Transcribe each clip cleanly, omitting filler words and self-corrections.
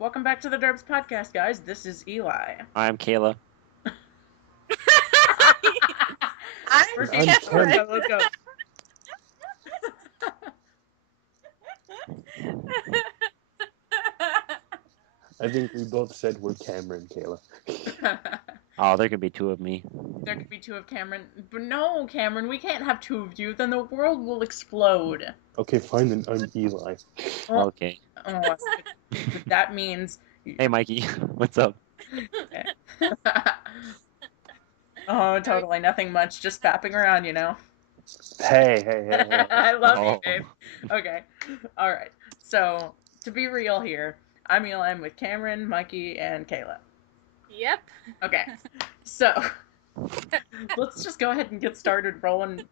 Welcome back to the Derps podcast, guys. This is Eli. I'm Kayla. I'm Cameron. Let's go. I think we both said we're Kamran, Kayla. Oh, there could be two of me. There could be two of Kamran. But no, Kamran, we can't have two of you. Then the world will explode. Okay, fine, then I'm Eli. Oh, Okay. oh, that means... Hey, Mikey. What's up? Oh, totally. Nothing much. Just fapping around, you know? Hey. I love you, Oh. babe. Okay. All right. So, to be real here, I'm Eli. I'm with Kamran, Mikey, and Kayla. Yep. Okay. So, let's just go ahead and get started rolling.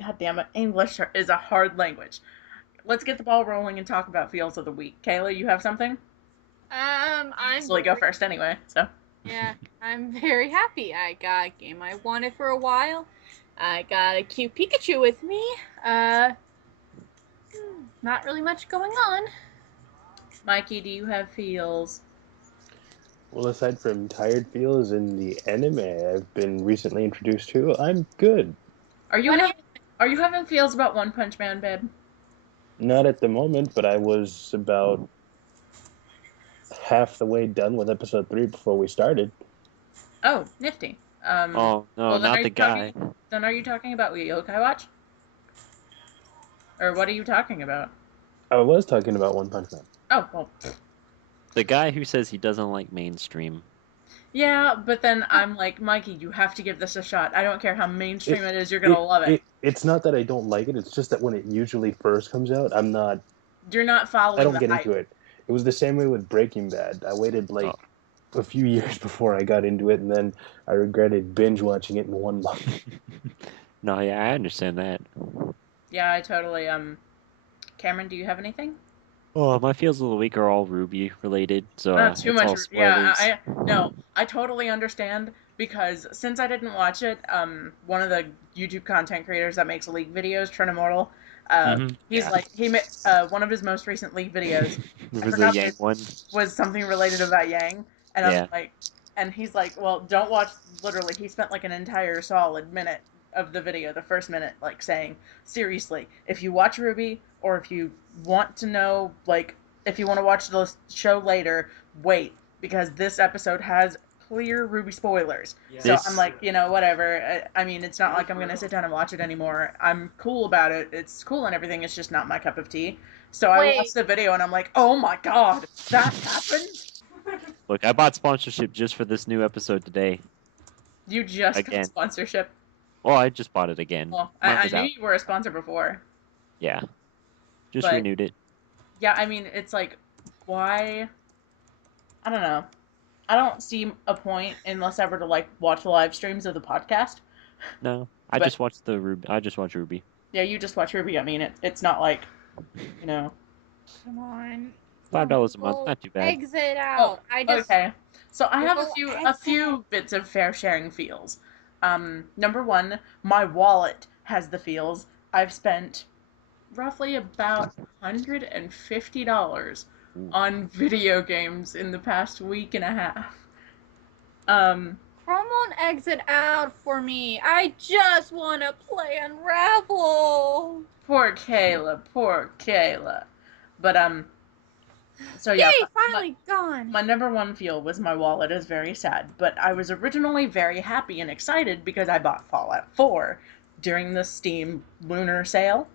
God damn it. English is a hard language. Let's get the ball rolling and talk about feels of the week. Kayla, you have something? I'm So go first anyway, so. Yeah, I'm very happy. I got a game I wanted for a while. I got a cute Pikachu with me. Not really much going on. Mikey, do you have feels? Well, aside from tired feels in the anime I've been recently introduced to, I'm good. Are you having feels about One Punch Man, babe? Not at the moment, but I was about half the way done with episode 3 before we started. Oh, nifty. Oh, no, well, not the guy. Then are you talking about Yokai Watch? Or what are you talking about? I was talking about One Punch Man. Oh, well. The guy who says he doesn't like mainstream. Yeah, but then I'm like, Mikey, you have to give this a shot. I don't care how mainstream it is, you're gonna love it. It's not that I don't like it, it's just that when it usually first comes out, You're not following I don't the get hype. into it. It was the same way with Breaking Bad. I waited a few years before I got into it, and then I regretted binge watching it in 1 month. No, yeah, I understand that. Yeah, I totally, Kamran, do you have anything? Oh, my feels of the week are all Ruby related, so Not too it's all much. Yeah, spoilers. I totally understand because since I didn't watch it, one of the YouTube content creators that makes League videos, Trin Immortal, he made one of his most recent League videos. It was the Yang one. Was something related about Yang, and Yeah. I'm like, and he's like, well, don't watch. Literally, he spent like an entire solid minute of the video, the first minute, like saying, seriously, if you watch Ruby, or if you want to know, like, if you want to watch the show later, wait, because this episode has clear Ruby spoilers. So I'm like, you know, whatever. I mean, it's not like I'm going to sit down and watch it anymore. I'm cool about it. It's cool and everything. It's just not my cup of tea. So I watched the video and I'm like, oh my god, that happened? Look, I bought sponsorship just for this new episode today. You just got sponsorship? Well, I just bought it again. Well, I knew you were a sponsor before. Yeah. Just renewed it. Yeah, I mean, it's like, why? I don't know. I don't see a point unless ever to, like, watch the live streams of the podcast. No, I just watched Ruby. I just watched Ruby. Yeah, you just watch Ruby. I mean, it's not like, you know. Come on. $5 a month, not too bad. Exit out. Okay. So I have a few bits of fair sharing feels. Number one, my wallet has the feels. I've spent roughly about $150 on video games in the past week and a half. Come on, exit out for me. I just want to play Unravel. Poor Kayla. But, so yeah. Yay, finally gone. My number one feel was my wallet is very sad, but I was originally very happy and excited because I bought Fallout 4 during the Steam Lunar sale.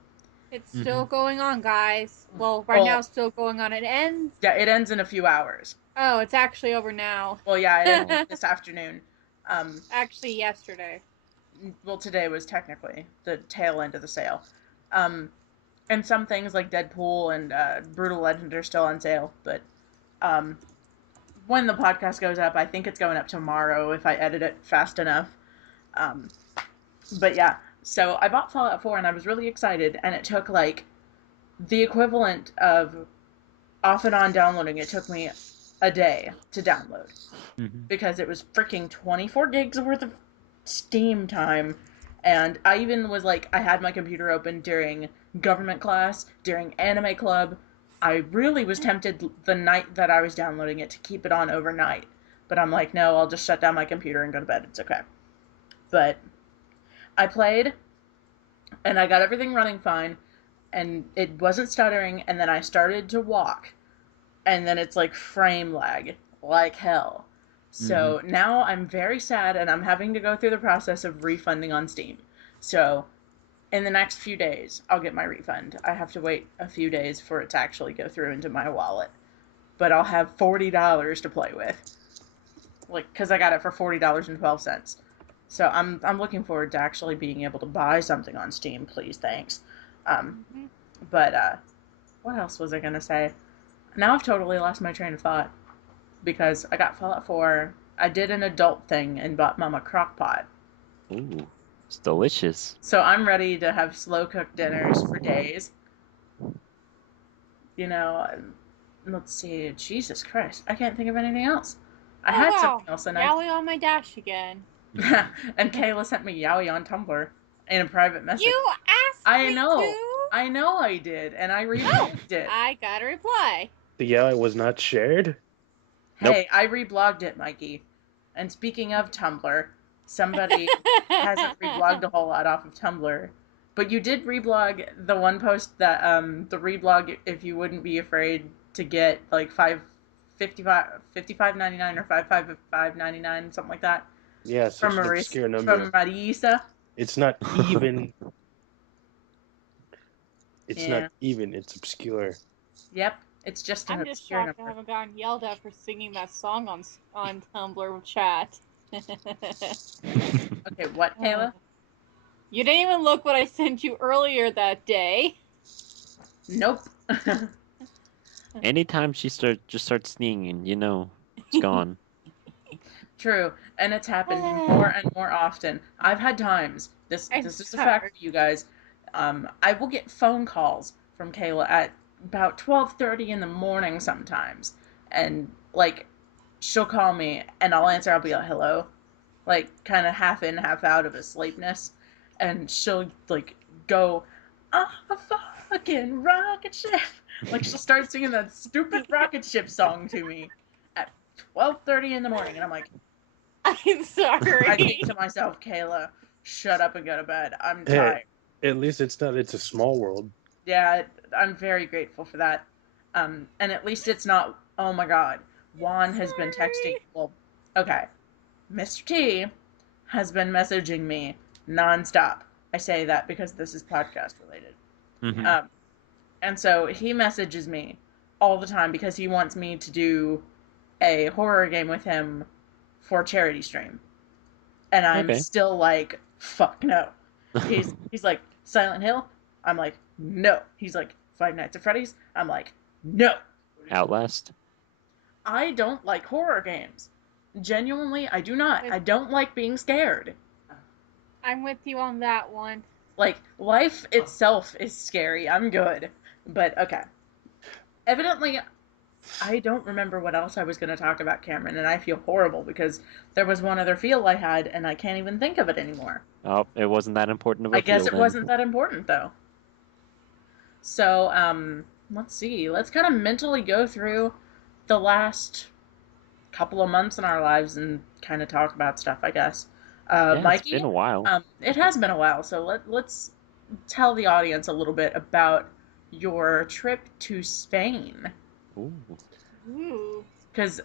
It's still going on, guys. Well, now it's still going on. It ends? Yeah, it ends in a few hours. Oh, it's actually over now. Well, yeah, it ended this afternoon. Actually, yesterday. Well, today was technically the tail end of the sale. And some things like Deadpool and Brutal Legend are still on sale, but when the podcast goes up, I think it's going up tomorrow if I edit it fast enough. But yeah. So I bought Fallout 4 and I was really excited, and it took like the equivalent of off and on downloading. It took me a day to download because it was freaking 24 gigs worth of Steam time, and I even was like, I had my computer open during government class, during anime club. I really was tempted the night that I was downloading it to keep it on overnight. But I'm like, no, I'll just shut down my computer and go to bed. It's okay. But I played, and I got everything running fine, and it wasn't stuttering, and then I started to walk, and then it's like frame lag, like hell. So now I'm very sad, and I'm having to go through the process of refunding on Steam. So in the next few days, I'll get my refund. I have to wait a few days for it to actually go through into my wallet. But I'll have $40 to play with. Like, because I got it for $40.12. So I'm looking forward to actually being able to buy something on Steam, please, thanks. But what else was I going to say? Now I've totally lost my train of thought. Because I got Fallout 4, I did an adult thing and bought Mom a crock pot. Ooh, it's delicious. So I'm ready to have slow-cooked dinners for days. You know, let's see, Jesus Christ, I can't think of anything else. I had something else, and Yaoi on my dash again. And Kayla sent me Yaoi on Tumblr in a private message. You asked me to? I know I did, and I reblogged it. I got a reply. The Yaoi was not shared? Hey, I reblogged it, Mikey. And speaking of Tumblr, somebody hasn't reblogged a whole lot off of Tumblr. But you did reblog the one post that, the reblog if you wouldn't be afraid to get, like, $55.99 or $55.99, something like that. Yeah, such an obscure number. From Marisa. It's not even. It's not even. It's obscure. Yep. It's just an I'm just obscure shocked number. I haven't gotten yelled at for singing that song on Tumblr chat. Okay, what, Kayla? You didn't even look what I sent you earlier that day. Nope. Anytime she just starts singing, you know, it's gone. True, and it's happened more and more often. I've had times. This is a fact for you guys. I will get phone calls from Kayla at about 12:30 in the morning sometimes, and like she'll call me and I'll answer. I'll be like, "Hello," like kind of half in, half out of asleepness, and she'll like go, "I'm a fucking rocket ship." Like she'll start singing that stupid rocket ship song to me at 12:30 in the morning, and I'm like, I'm sorry. I think to myself, Kayla, shut up and go to bed. I'm tired. At least it's not. It's a small world. Yeah, I'm very grateful for that. And at least it's not, oh my god, Juan has been texting. Well, okay. Mr. T has been messaging me nonstop. I say that because this is podcast related. Mm-hmm. And so he messages me all the time because he wants me to do a horror game with him for charity stream. And I'm still like, fuck no. He's like, Silent Hill? I'm like, no. He's like, Five Nights at Freddy's? I'm like, no. Outlast? I don't like horror games. Genuinely, I do not. I don't like being scared. I'm with you on that one. Like, life itself is scary. I'm good. But, okay. Evidently, I don't remember what else I was going to talk about, Cameron, and I feel horrible because there was one other feel I had, and I can't even think of it anymore. Oh, it wasn't that important of a I guess feel, it then. wasn't that important, though. So, let's see. Let's kind of mentally go through the last couple of months in our lives and kind of talk about stuff, I guess. Mikey? It's been a while. It has been a while, so let's tell the audience a little bit about your trip to Spain. Ooh. Because,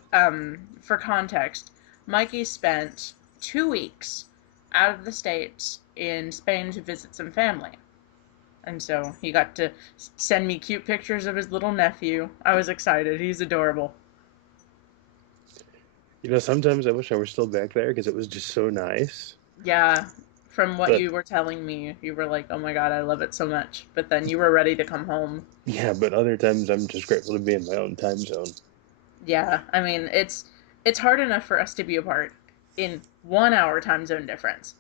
for context, Mikey spent 2 weeks out of the States in Spain to visit some family. And so he got to send me cute pictures of his little nephew. I was excited. He's adorable. You know, sometimes I wish I were still back there because it was just so nice. Yeah, from what you were telling me, you were like, oh my god, I love it so much. But then you were ready to come home. Yeah, but other times I'm just grateful to be in my own time zone. Yeah, I mean, it's hard enough for us to be apart in 1 hour time zone difference.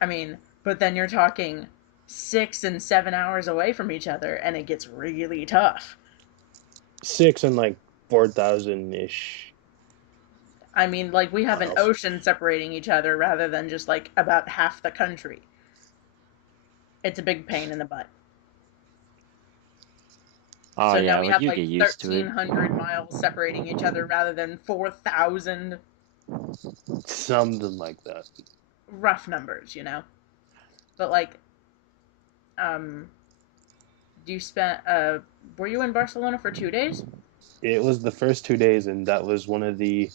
I mean, but then you're talking 6 and 7 hours away from each other, and it gets really tough. 6 and like 4,000-ish. I mean, like, we have an ocean separating each other rather than just, like, about half the country. It's a big pain in the butt. Oh So yeah, now we but have you like get used to it. 1,300 miles separating each other rather than 4,000. Something like that. Rough numbers, you know. But like, um, you spent were you in Barcelona for 2 days? It was the first 2 days, and that was one of the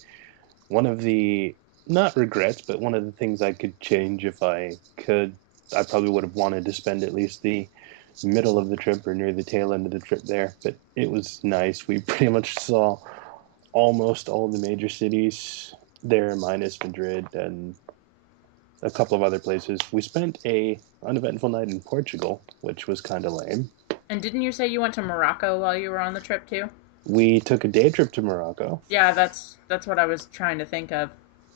not regrets, but one of the things I could change if I could. I probably would have wanted to spend at least the middle of the trip or near the tail end of the trip there, but it was nice. We pretty much saw almost all the major cities there, minus Madrid and a couple of other places. We spent a uneventful night in Portugal, which was kind of lame. And didn't you say you went to Morocco while you were on the trip too? We took a day trip to Morocco, Yeah, that's what I was trying to think of.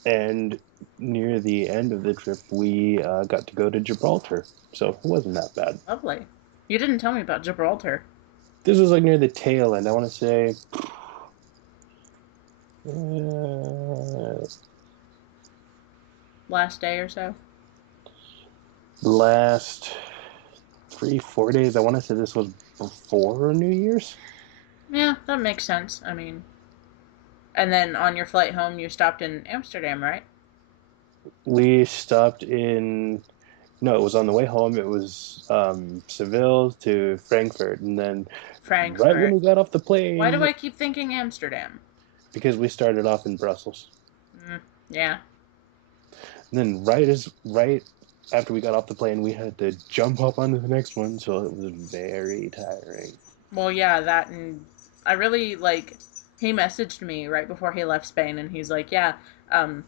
and near the end of the trip, we got to go to Gibraltar, so it wasn't that bad. Lovely. You didn't tell me about Gibraltar. This was like near the tail end. I want to say Last day or so. last 3 4 days. I want to say this was before New Year's. Yeah, that makes sense. I mean, and then on your flight home, you stopped in Amsterdam, right? We stopped in. No, it was on the way home. It was Seville to Frankfurt, and then right when Frankfurt. we got off the Why do plane, I keep thinking Amsterdam? because we started off in Brussels. Yeah. And then right after we got off the plane, we had to jump up onto the next one, so it was very tiring. Well, yeah, that and I really like. He messaged me right before he left Spain, and he's like, "Yeah, um,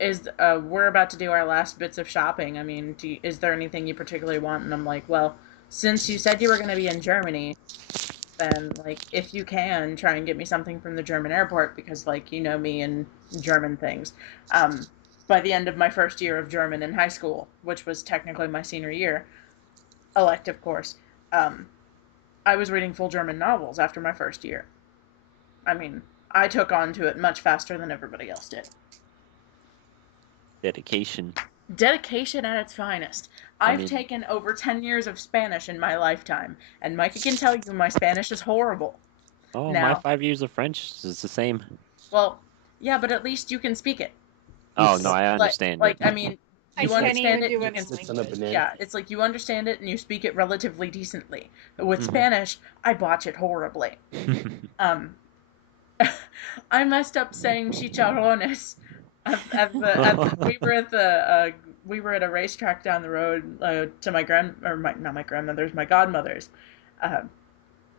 we're about to do our last bits of shopping. I mean, is there anything you particularly want?" And I'm like, "Well, since you said you were going to be in Germany, then like if you can try and get me something from the German airport because like you know me and German things." By the end of my first year of German in high school, which was technically my senior year, elective course, um, I was reading full German novels after my first year. I mean, I took on to it much faster than everybody else did. Dedication. Dedication at its finest. I I've mean- taken over 10 years of Spanish in my lifetime, and Mikey can tell you my Spanish is horrible. Oh, Now- my 5 years of French is the same. Well, yeah, but at least you can speak it. Oh no, I understand Like, it. I mean, I you can't understand even it, do you it can in Sits on a language. banana. yeah, it's like you understand it and you speak it relatively decently. With Mhm. Spanish, I botch it horribly. I messed up saying chicharrones. We were at a racetrack down the road to not my grandmother's, my godmother's,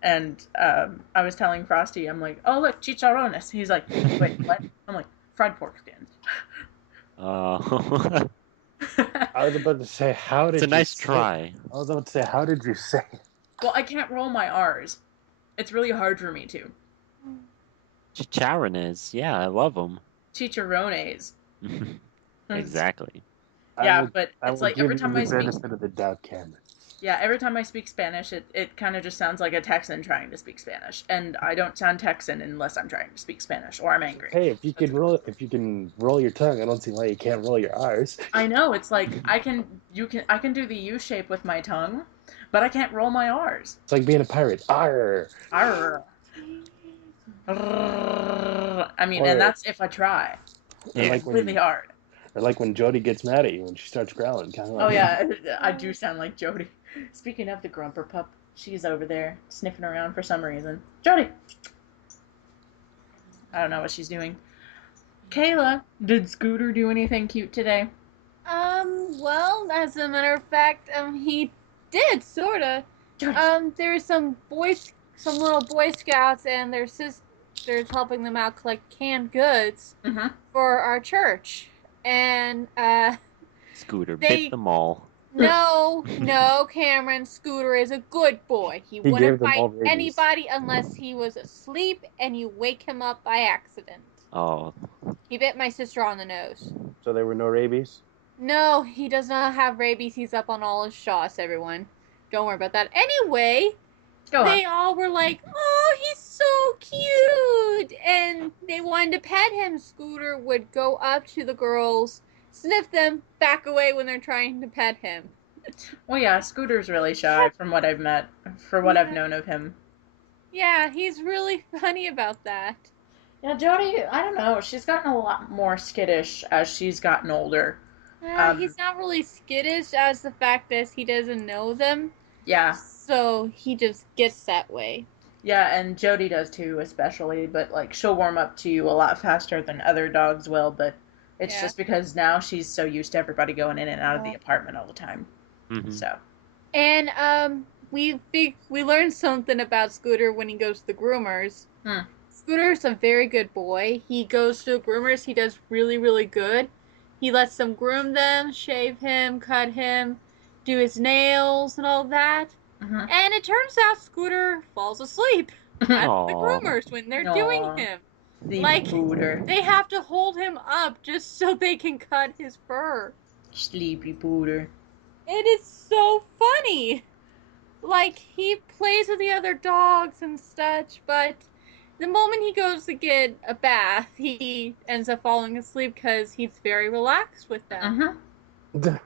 and I was telling Frosty, I'm like, oh look, chicharrones. He's like, wait, what? I'm like, fried pork skins. Oh, I was about to say, how did it's a you nice say- try. I was about to say, how did you say it? Well, I can't roll my R's. It's really hard for me to. Chicharrones, yeah, I love them. Chicharrones. Exactly. Yeah, I will, but I it's will like give every you time the I speak, benefit of the doubt, Cameron. yeah, every time I speak Spanish, it kind of just sounds like a Texan trying to speak Spanish, and I don't sound Texan unless I'm trying to speak Spanish or I'm angry. Hey, if you can roll your tongue, I don't see why you can't roll your R's. I know it's like I can do the U shape with my tongue, but I can't roll my R's. It's like being a pirate. Arr! Arr. Arr. I mean, Or- and that's if I try. Or Yeah. like It's when really hard. or like when Jody gets mad at you when she starts growling, kind of like. Oh yeah, I do sound like Jody. Speaking of the grumper pup, she's over there sniffing around for some reason. Jody! I don't know what she's doing. Kayla, did Scooter do anything cute today? Well, as a matter of fact, he did, sorta. Jody. There's some little Boy Scouts and their sisters helping them out collect canned goods Mm-hmm. for our church. And, Scooter They- bit them all. no, Cameron, Scooter is a good boy. He He wouldn't gave them bite all rabies. anybody unless he was asleep and you wake him up by accident. Oh, He bit my sister on the nose. So there were no rabies. No, he does not have rabies. He's up on all his shots, everyone. Don't worry about that. Anyway, Go on. they all were like, oh, he's so cute. And they wanted to pet him. Scooter would go up to the girls, sniff them, back away when they're trying to pet him. Well, yeah, Scooter's really shy from what I've known of him. Yeah, he's really funny about that. Yeah, Jody, I don't know. She's gotten a lot more skittish as she's gotten older. Um, He's not really skittish as the fact that he doesn't know them, yeah. so he just gets that way. Yeah, and Jody does too, especially, but like she'll warm up to you a lot faster than other dogs will, but it's Yeah. just because now she's so used to everybody going in and out of the Yeah. apartment all the time. Mhm. So, And we learned something about Scooter when he goes to the groomers. Hmm. Scooter's a very good boy. He goes to the groomers. He does really, really good. He lets them groom them, shave him, cut him, do his nails and all that. mhm. And it turns out Scooter falls asleep at the Aw. groomers when they're doing Aw. him. The Like, pooter. they have to hold him up just so they can cut his fur. Sleepy pooter. It is so funny. Like, he plays with the other dogs and such, but the moment he goes to get a bath, he ends up falling asleep because he's very relaxed with them. Uh-huh.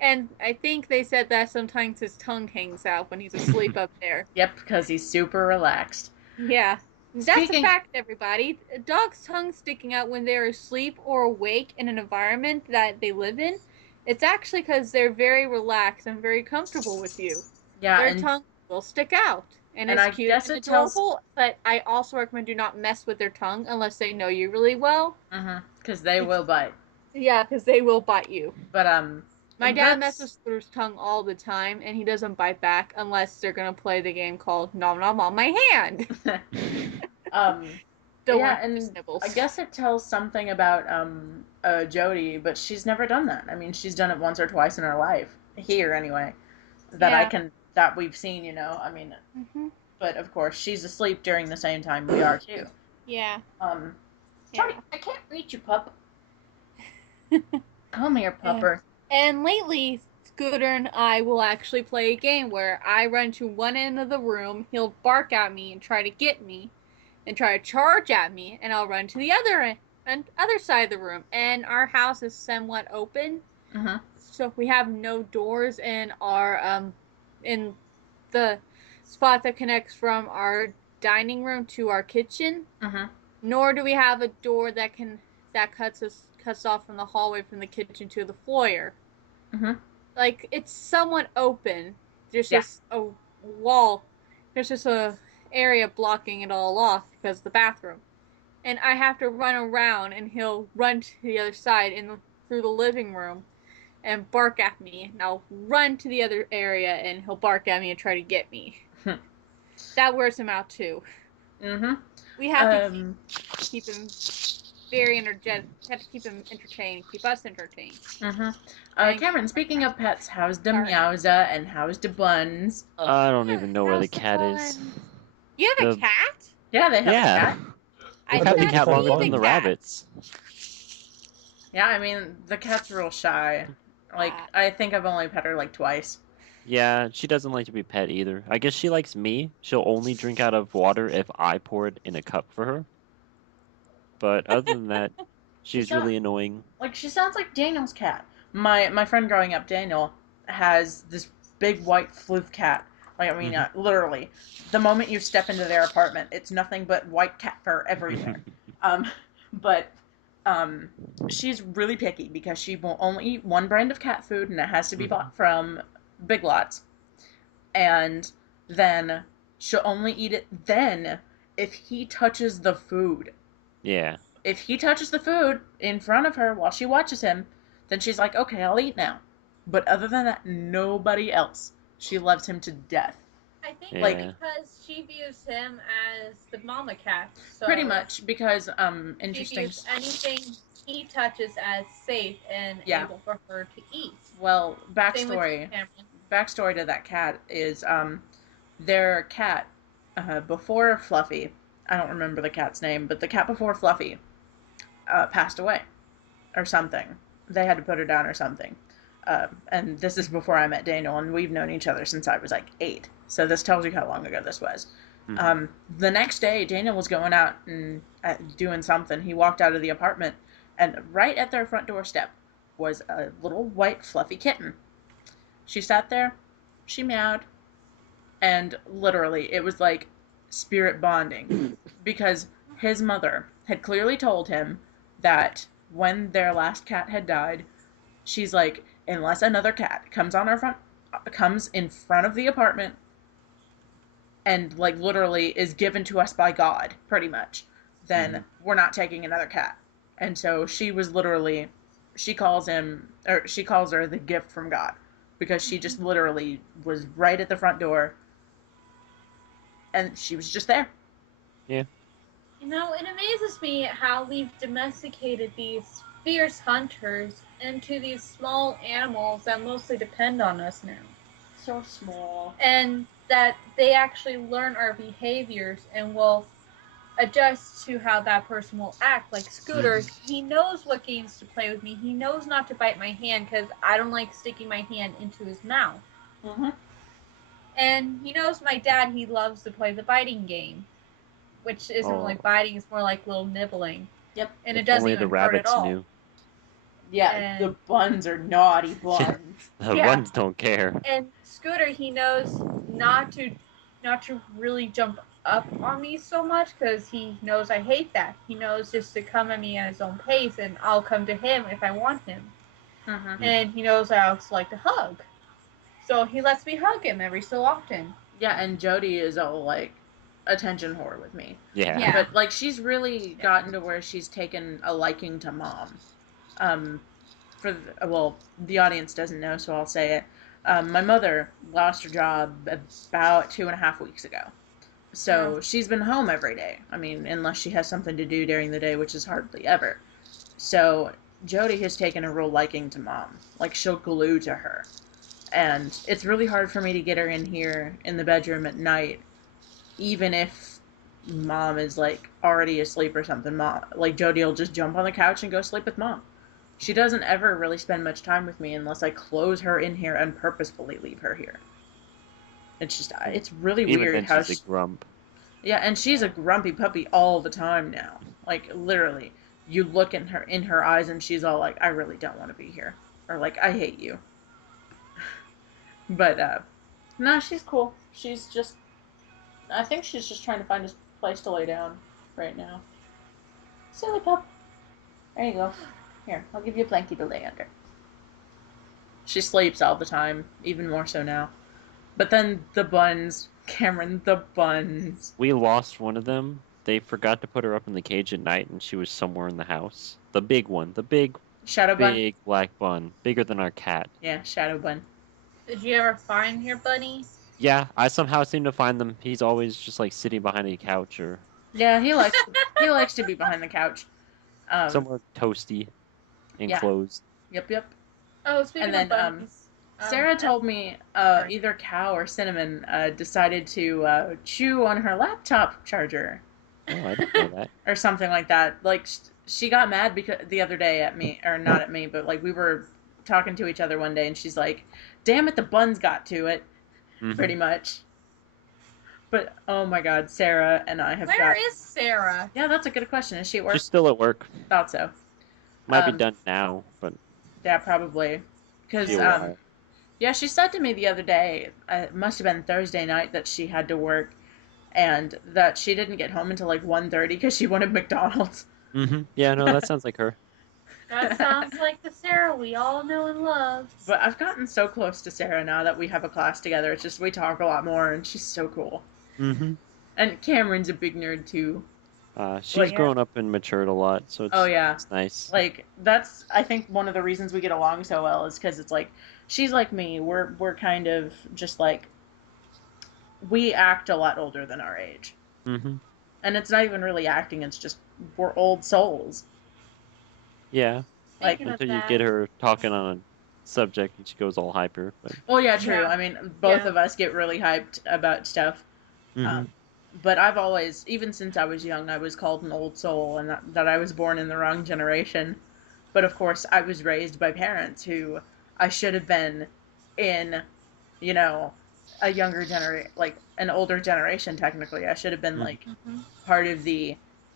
And I think they said that sometimes his tongue hangs out when he's asleep up there. Yep, because he's super relaxed. Yeah. That's Speaking- a fact, everybody. A dog's tongue sticking out when they're asleep or awake in an environment that they live in, it's actually because they're very relaxed and very comfortable with you. Yeah, Their and tongue will stick out. And And it's I cute guess and it tells- adorable, but I also recommend do not mess with their tongue unless they know you really well. because they will bite. Yeah, because they will bite you. But My And dad that's- messes with Scooter's tongue all the time, and he doesn't bite back unless they're gonna play the game called Nom Nom on my hand. Don't yeah, want and sniffles. I guess it tells something about Jody, but she's never done that. I mean, she's done it once or twice in her life here anyway. That we've seen, I mean, hmm but of course she's asleep during the same time we are too. Yeah. Sorry, I can't reach you, pup. Come here, pupper. And lately, Scooter and I will actually play a game where I run to one end of the room, he'll bark at me and try to get me, and try to charge at me, and I'll run to the other side of the room. And our house is somewhat open, Mhm. so we have no doors in our in the spot that connects from our dining room to our kitchen. Mhm. Nor do we have a door that cuts off from the hallway from the kitchen to the foyer. Mhm. Like, it's somewhat open. There's Yeah. just a wall. There's just a area blocking it all off because of the bathroom. And I have to run around, and he'll run to the other side through the living room and bark at me. And I'll run to the other area, and he'll bark at me and try to get me. That wears him out, too. Mhm. We have to keep him very energetic. We have to keep him entertained, keep us entertained. Mhm. Thank Cameron, speaking of pets, how's the Sorry. Meowza and how's the Buns? I don't even know where the How's the cat is. fun? You have a The- cat? Yeah, they have a Yeah. cat. I We've had the did not cat see longer than the cat. rabbits. Yeah, I mean, the cat's real shy. Like, I think I've only pet her like twice. Yeah, she doesn't like to be pet either. I guess she likes me. She'll only drink out of water if I pour it in a cup for her. But other than that, she's not- really annoying. Like, she sounds like Daniel's cat. My friend growing up, Daniel, has this big white floof cat. Like, I mean, literally, the moment you step into their apartment, it's nothing but white cat fur everywhere. But she's really picky because she will only eat one brand of cat food, and it has to be bought from Big Lots. And then she'll only eat it then if he touches the food. Yeah. If he touches the food in front of her while she watches him, then she's like, okay, I'll eat now. But other than that, nobody else. She loves him to death. I think Yeah. because she views him as the mama cat. So Pretty much, because, She interesting. views anything he touches as safe and Yeah. able for her to eat. Well, Same with backstory Cameron. to that cat is, their cat, before Fluffy, I don't remember the cat's name, but the cat before Fluffy, passed away. Or something. They had to put her down or something. And this is before I met Daniel, and we've known each other since I was like 8. So this tells you how long ago this was. The next day, Daniel was going out and doing something. He walked out of the apartment, and right at their front doorstep was a little white fluffy kitten. She sat there, she meowed, And literally, it was like spirit bonding because his mother had clearly told him that when their last cat had died, she's like, unless another cat comes in front of the apartment and like literally is given to us by God, pretty much, then we're not taking another cat. And so she was literally, she calls her the gift from God, because she just literally was right at the front door and she was just there. Yeah. You know, it amazes me how we've domesticated these fierce hunters into these small animals that mostly depend on us now. So small. And that they actually learn our behaviors and will adjust to how that person will act. Like Scooter, he knows what games to play with me. He knows not to bite my hand because I don't like sticking my hand into his mouth. Mm-hmm. And he knows my dad, he loves to play the biting game, which isn't really biting, it's more like little nibbling. Yep. And it doesn't even hurt at all. Knew. Yeah, and the buns are naughty buns. The buns don't care. And Scooter, he knows not to really jump up on me so much because he knows I hate that. He knows just to come at me at his own pace, and I'll come to him if I want him. Mm-hmm. And he knows I also like to hug, so he lets me hug him every so often. Yeah, and Jody is all like attention whore with me. Yeah. But like she's really gotten to where she's taken a liking to Mom. The audience doesn't know, so I'll say it. My mother lost her job about 2.5 weeks ago. So she's been home every day. I mean, unless she has something to do during the day, which is hardly ever. So Jody has taken a real liking to Mom. Like, she'll glue to her. And it's really hard for me to get her in here in the bedroom at night, even if Mom is, like, already asleep or something. Like, Jody will just jump on the couch and go sleep with Mom. She doesn't ever really spend much time with me unless I close her in here and purposefully leave her here. It's just, it's really Even weird then how she's a grump. Yeah, and she's a grumpy puppy all the time now. Like, literally, you look in her eyes and she's all like, I really don't want to be here. Or like, I hate you. But, no, she's cool. She's just, I think she's just trying to find a place to lay down right now. Silly pup. There you go. Here, I'll give you a blankie to lay under. She sleeps all the time, even more so now. But then the buns, Cameron, the buns. We lost one of them. They forgot to put her up in the cage at night, and she was somewhere in the house. The big one. The big Shadow bun? Big black bun. Bigger than our cat. Yeah, shadow bun. Did you ever find your bunny? Yeah, I somehow seem to find them. He's always just like sitting behind a couch or Yeah, he likes to be behind the couch. somewhere toasty, enclosed. Yep. Oh, speaking of bunnies. Sarah told me either Cow or Cinnamon decided to chew on her laptop charger. Oh, I didn't know that. Or something like that. Like, she got mad because the other day at me, or not at me, but like we were talking to each other one day, and she's like, damn it, the buns got to it. Mm-hmm. Pretty much. But, oh my god, Sarah and I have Where is Sarah? Yeah, that's a good question. Is she at work? She's still at work. Thought so. Might be done now, but... Yeah, probably. Because, yeah, she said to me the other day, it must have been Thursday night, that she had to work, and that she didn't get home until like 1:30 because she wanted McDonald's. Mm-hmm. Yeah, no, that sounds like her. That sounds like the Sarah we all know and love. But I've gotten so close to Sarah now that we have a class together. It's just we talk a lot more, and she's so cool. Mm-hmm. And Cameron's a big nerd, too. She's grown up and matured a lot, so it's nice. Like, that's, I think, one of the reasons we get along so well is because it's like, she's like me. We're kind of just like, we act a lot older than our age. Mm-hmm. And it's not even really acting, it's just, we're old souls. Yeah. Like, until you get her talking on a subject and she goes all hyper. But... Well, yeah, true. Yeah. I mean, both of us get really hyped about stuff. Mm-hmm. But I've always, even since I was young, I was called an old soul, and that I was born in the wrong generation. But of course, I was raised by parents who I should have been in, you know, a younger generation, like an older generation, technically. I should have been, like, part of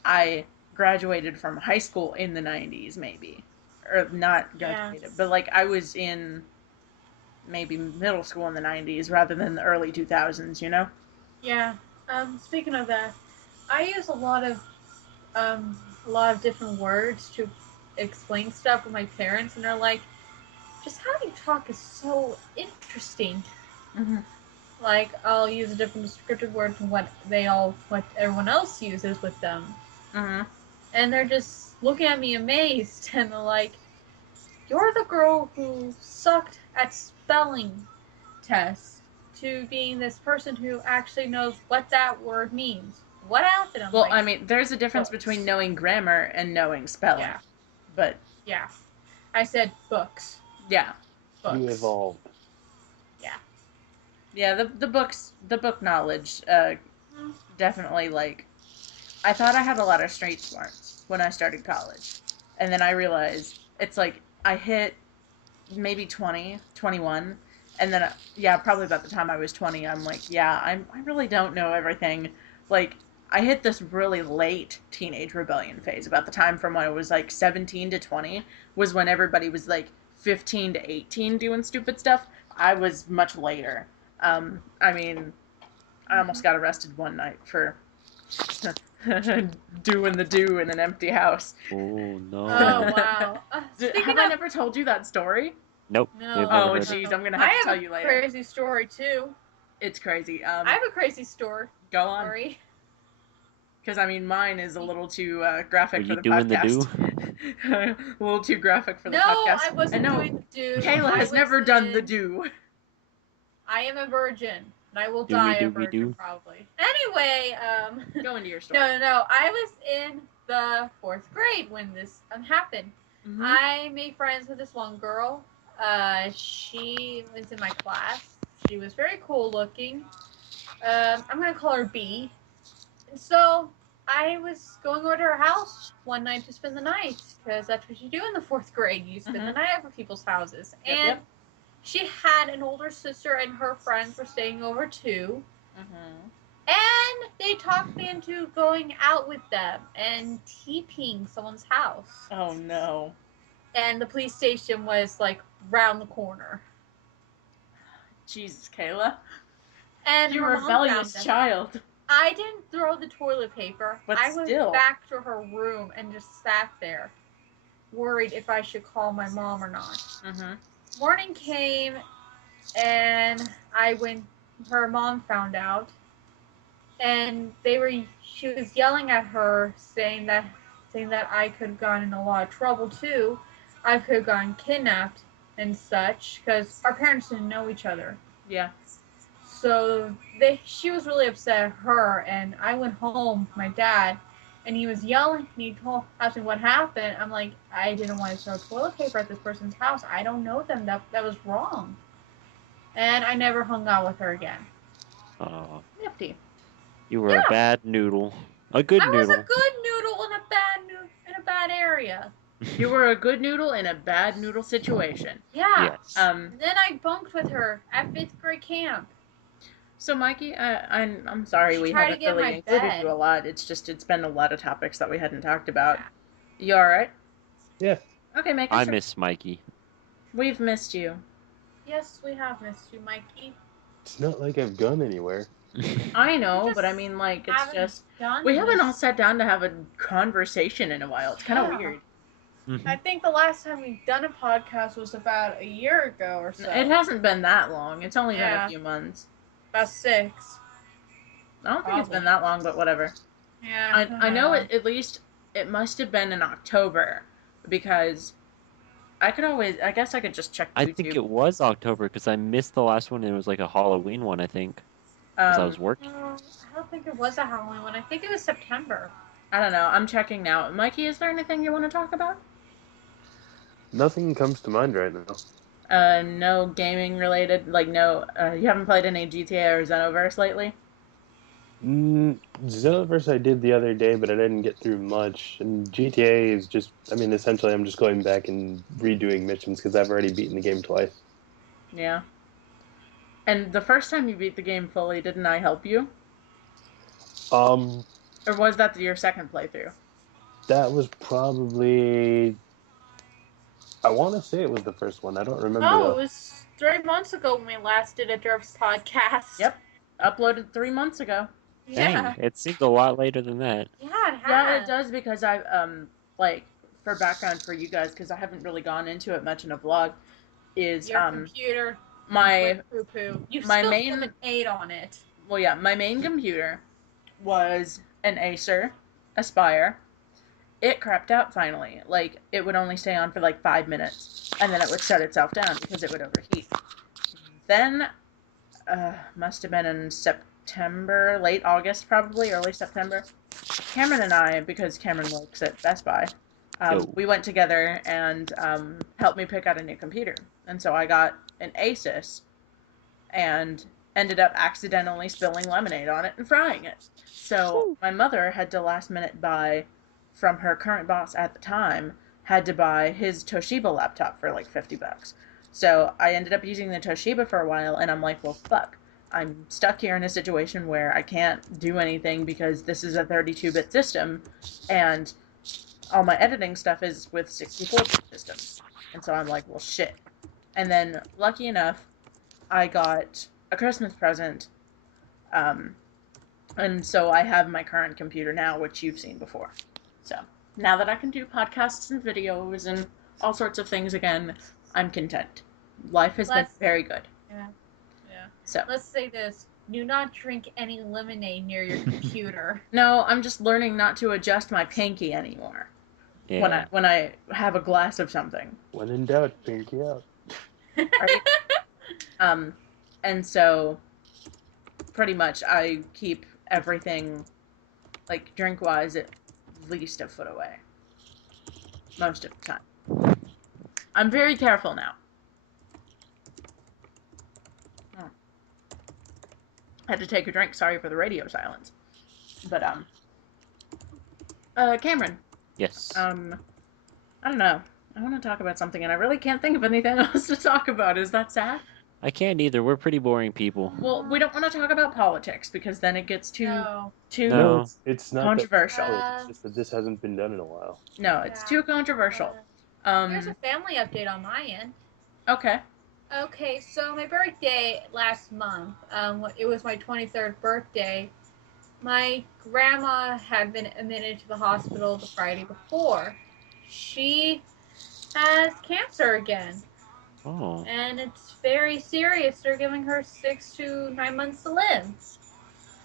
I graduated from high school in the 90s, maybe. Or not graduated, but, like, I was in, maybe middle school in the 90s rather than the early 2000s, you know? Yeah. Speaking of that, I use a lot of different words to explain stuff with my parents, and they're like, just how you talk is so interesting. Mm-hmm. Like, I'll use a different descriptive word from what everyone else uses with them. Mm-hmm. And they're just looking at me amazed, and they're like, you're the girl who sucked at spelling tests to being this person who actually knows what that word means. What happened? I'm Well, like, I mean, there's a difference books. between knowing grammar and knowing spelling. Yeah. But, Yeah. I said books. yeah. Books. You evolved. Yeah. Yeah, the book knowledge, definitely, like, I thought I had a lot of street smarts when I started college. And then I realized it's like I hit maybe 20, 21, and then, yeah, probably about the time I was 20, I'm like, yeah, I really don't know everything. Like, I hit this really late teenage rebellion phase. About the time from when I was like 17 to 20 was when everybody was like 15 to 18 doing stupid stuff. I was much later. I mean, I almost got arrested one night for doing the do in an empty house. Oh no. Oh, wow. Have I never told you that story? Nope. No. We've never Oh, heard it. geez, I'm gonna have to tell you I have later. a crazy story, too. It's crazy. I have a crazy story. Go on. Story. Because, I mean, mine is a little too graphic Were for you the doing podcast. the A little too graphic for the No, podcast. I wasn't And no, doing the do. Kayla has never done the do. I am a virgin, and I will Do die we, a do we, virgin, do? probably. Anyway, Go into your story. No. I was in the 4th grade when this happened. Mhm. I made friends with this one girl. She was in my class. She was very cool looking. I'm gonna call her B. And so I was going over to her house one night to spend the night, because that's what you do in the 4th grade. You spend the night over people's houses. And she had an older sister, and her friends were staying over too. And they talked me into going out with them and TPing someone's house. Oh, no. And the police station was like round the corner. Jesus, Kayla. And You her mom rebellious found us. child. I didn't throw the toilet paper. But I went still. back to her room and just sat there, worried if I should call my mom or not. Morning came, and her mom found out, and she was yelling at her, saying that I could have gotten in a lot of trouble too. I could have gotten kidnapped and such, because our parents didn't know each other. Yeah. So she was really upset at her, and I went home with my dad, and he was yelling, and he asked me what happened. I'm like, I didn't want to throw toilet paper at this person's house. I don't know them. That was wrong. And I never hung out with her again. Oh, Nifty. you were a bad noodle. A good noodle. I was a good noodle in a bad area. You were a good noodle in a bad noodle situation. Yeah. Yes. And then I bunked with her at 5th grade camp. So, Mikey, I'm sorry we haven't really included you a lot. It's been a lot of topics that we hadn't talked about. Yeah. You alright? Yeah. Okay, make I miss Mikey. We've missed you. Yes, we have missed you, Mikey. It's not like I've gone anywhere. I know, but I mean, like, it's just... We haven't all sat down to have a conversation in a while. It's kind of weird. I think the last time we've done a podcast was about a year ago or so. It hasn't been that long. It's only been a few months. About 6. I don't think it's been that long, but whatever. Yeah. I know at least it must have been in October, because I guess I could just check YouTube. I think it was October, because I missed the last one, and it was like a Halloween one, I think. Because I was working. I don't think it was a Halloween one. I think it was September. I don't know. I'm checking now. Mikey, is there anything you want to talk about? Nothing comes to mind right now. No gaming related, like no, you haven't played any GTA or Xenoverse lately? Xenoverse I did the other day, but I didn't get through much. And GTA is just, essentially I'm just going back and redoing missions because I've already beaten the game twice. Yeah. And the first time you beat the game fully, didn't I help you? Or was that your second playthrough? That was probably... I want to say it was the first one. I don't remember. Oh, it was 3 months ago when we last did a Derps podcast. Yep. Uploaded 3 months ago. Yeah. Dang, it seemed a lot later than that. Yeah, it has. Yeah, it does because I like for background for you guys because I haven't really gone into it much in a vlog. Is Your computer. my Poo-poo. You my still main- have an 8 on it. well yeah my main computer was an Acer Aspire. It crapped out finally. Like it would only stay on for like 5 minutes and then it would shut itself down because it would overheat. Then must have been in September, late August probably, early September. Cameron and I, because Cameron works at Best Buy, we went together and helped me pick out a new computer. And so I got an Asus and ended up accidentally spilling lemonade on it and frying it. So my mother had to last minute buy from her current boss at the time, had to buy his Toshiba laptop for like $50. So I ended up using the Toshiba for a while, and I'm like, well, fuck. I'm stuck here in a situation where I can't do anything because this is a 32-bit system, and all my editing stuff is with 64-bit systems. And so I'm like, well, shit. And then, lucky enough, I got a Christmas present, and so I have my current computer now, which you've seen before. So, now that I can do podcasts and videos and all sorts of things again, I'm content. Life has been very good. Yeah. So let's say this. Do not drink any lemonade near your computer. No, I'm just learning not to adjust my pinky anymore. Yeah. When I have a glass of something. When in doubt, pinky out. Right? And so pretty much I keep everything like drink wise at least a foot away. Most of the time. I'm very careful now. Had to take a drink. Sorry for the radio silence. But, Cameron. Yes. I don't know. I want to talk about something, and I really can't think of anything else to talk about. Is that sad? I can't either. We're pretty boring people. Well, we don't want to talk about politics, because then it gets too No. It's not controversial. It's just that this hasn't been done in a while. No, it's too controversial. Here's a family update on my end. Okay. Okay, so my birthday last month, it was my 23rd birthday. My grandma had been admitted to the hospital the Friday before. She has cancer again. Oh. And it's very serious. They're giving her 6 to 9 months to live.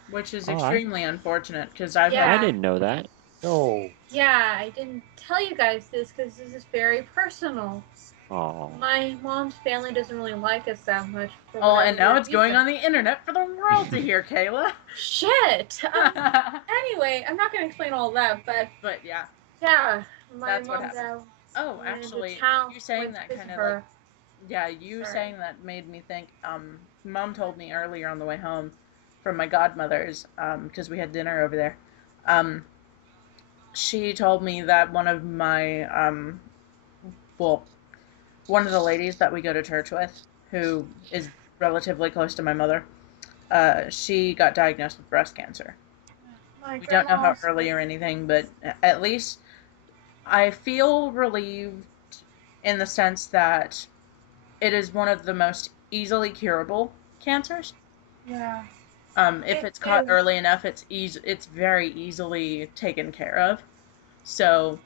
Which is extremely unfortunate, because I didn't know that. No. Yeah, I didn't tell you guys this because this is very personal. Oh. My mom's family doesn't really like us that much. Oh, and now it's going on the internet for the world to hear, Kayla. Shit! Anyway, I'm not going to explain all that, but yeah. Yeah, my That's what mom's happened. out. Oh, actually, you saying that kind of like... Yeah, saying that made me think, Mom told me earlier on the way home from my godmother's, because we had dinner over there, she told me that one of my, one of the ladies that we go to church with, who is relatively close to my mother, she got diagnosed with breast cancer. We don't know how early or anything, but at least I feel relieved in the sense that it is one of the most easily curable cancers. Yeah. If it's caught early enough, it's very easily taken care of. So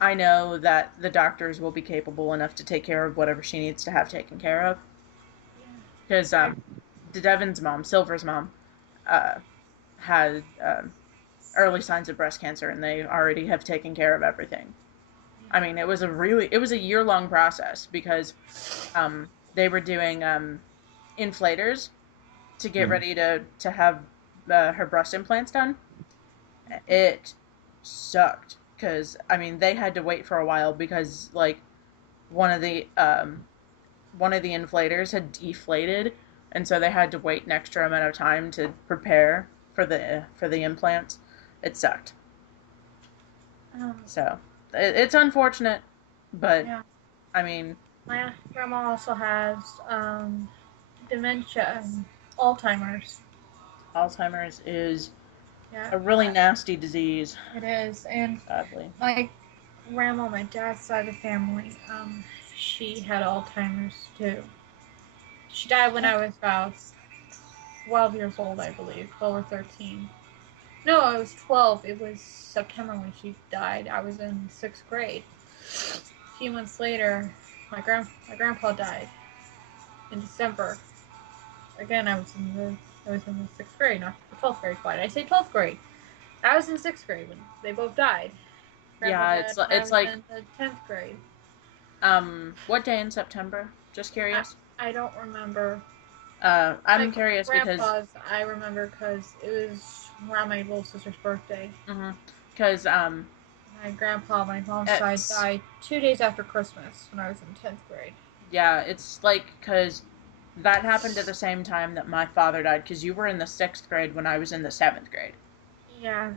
I know that the doctors will be capable enough to take care of whatever she needs to have taken care of. Because Devon's mom, Silver's mom, had early signs of breast cancer, and they already have taken care of everything. I mean, it was a year-long process because they were doing inflators to get ready to have her breast implants done. It sucked because, I mean, they had to wait for a while because, like, one of the inflators had deflated, and so they had to wait an extra amount of time to prepare for the implants. It sucked. So it's unfortunate, but I mean, my grandma also has dementia and Alzheimer's. Alzheimer's is a really nasty disease. It is, and sadly, my grandma, my dad's side of the family, she had Alzheimer's too. She died when I was about 12 years old, I believe. 12 or 13. No, I was 12. It was September when she died. I was in 6th grade. A few months later, my grandpa died in December. Again, I was in the 6th grade, not the 12th grade. Why did I say 12th grade? I was in 6th grade when they both died. Grandpa Yeah, died when I was like in the 10th grade. what day in September? Just curious. I don't remember. I'm curious Grandpa's, I remember because it was around my little sister's birthday. Because my grandpa, my mom's side, died 2 days after Christmas when I was in 10th grade. Yeah, it's like because that happened at the same time that my father died. Because you were in the 6th grade when I was in the 7th grade. Yeah.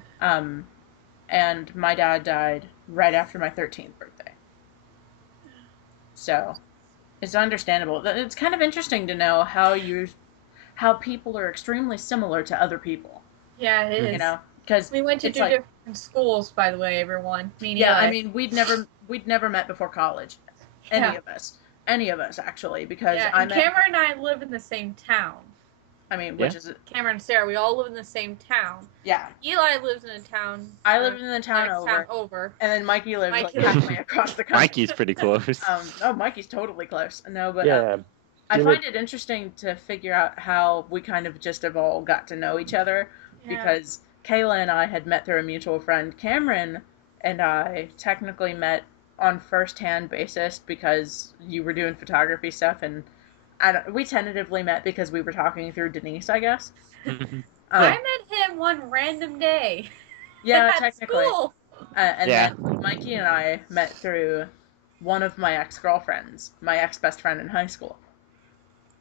And my dad died right after my 13th birthday. So it's understandable. It's kind of interesting to know how people are extremely similar to other people. Yeah, it is. You know, because we went to different schools, by the way, everyone. Yeah, I mean, we'd never met before college. Any of us actually, because Kamran and I live in the same town. I mean, which is Kamran and Sarah, we all live in the same town. Yeah. Eli lives in a town. I live in the town over. And then Mikey lives like halfway across the country. Mikey's pretty close. Mikey's totally close. No, but yeah. I find it interesting to figure out how we kind of just have all got to know each other because Kayla and I had met through a mutual friend. Kamran and I technically met on first-hand basis because you were doing photography stuff, and we tentatively met because we were talking through Denise, I guess. I met him one random day. Yeah, technically. School. Then Mikey and I met through one of my ex-girlfriends, my ex-best friend in high school.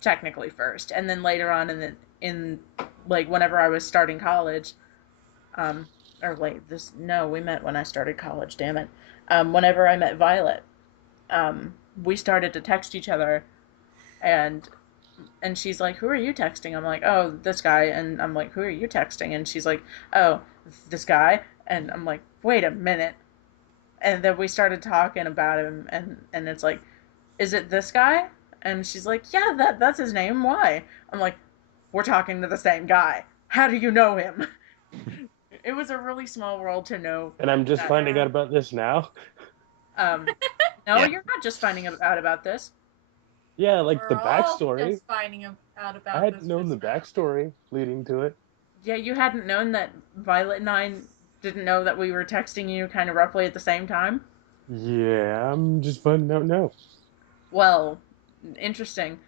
Technically first, and then later on in whenever I was starting college, we met when I started college, damn it. Whenever I met Violet, we started to text each other, and she's like, who are you texting? I'm like, oh, this guy. And I'm like, who are you texting? And she's like, oh, this guy. And I'm like, wait a minute. And then we started talking about him, and it's like, is it this guy? And she's like, yeah, that's his name. Why? I'm like, we're talking to the same guy. How do you know him? It was a really small world to know. And I'm just finding out about this now? No, you're not just finding out about this. Yeah, like We're the backstory. All just finding out about I hadn't known the backstory leading to it. Yeah, you hadn't known that Violet and I didn't know that we were texting you kind of roughly at the same time? Yeah, I'm just finding out now. Well, interesting.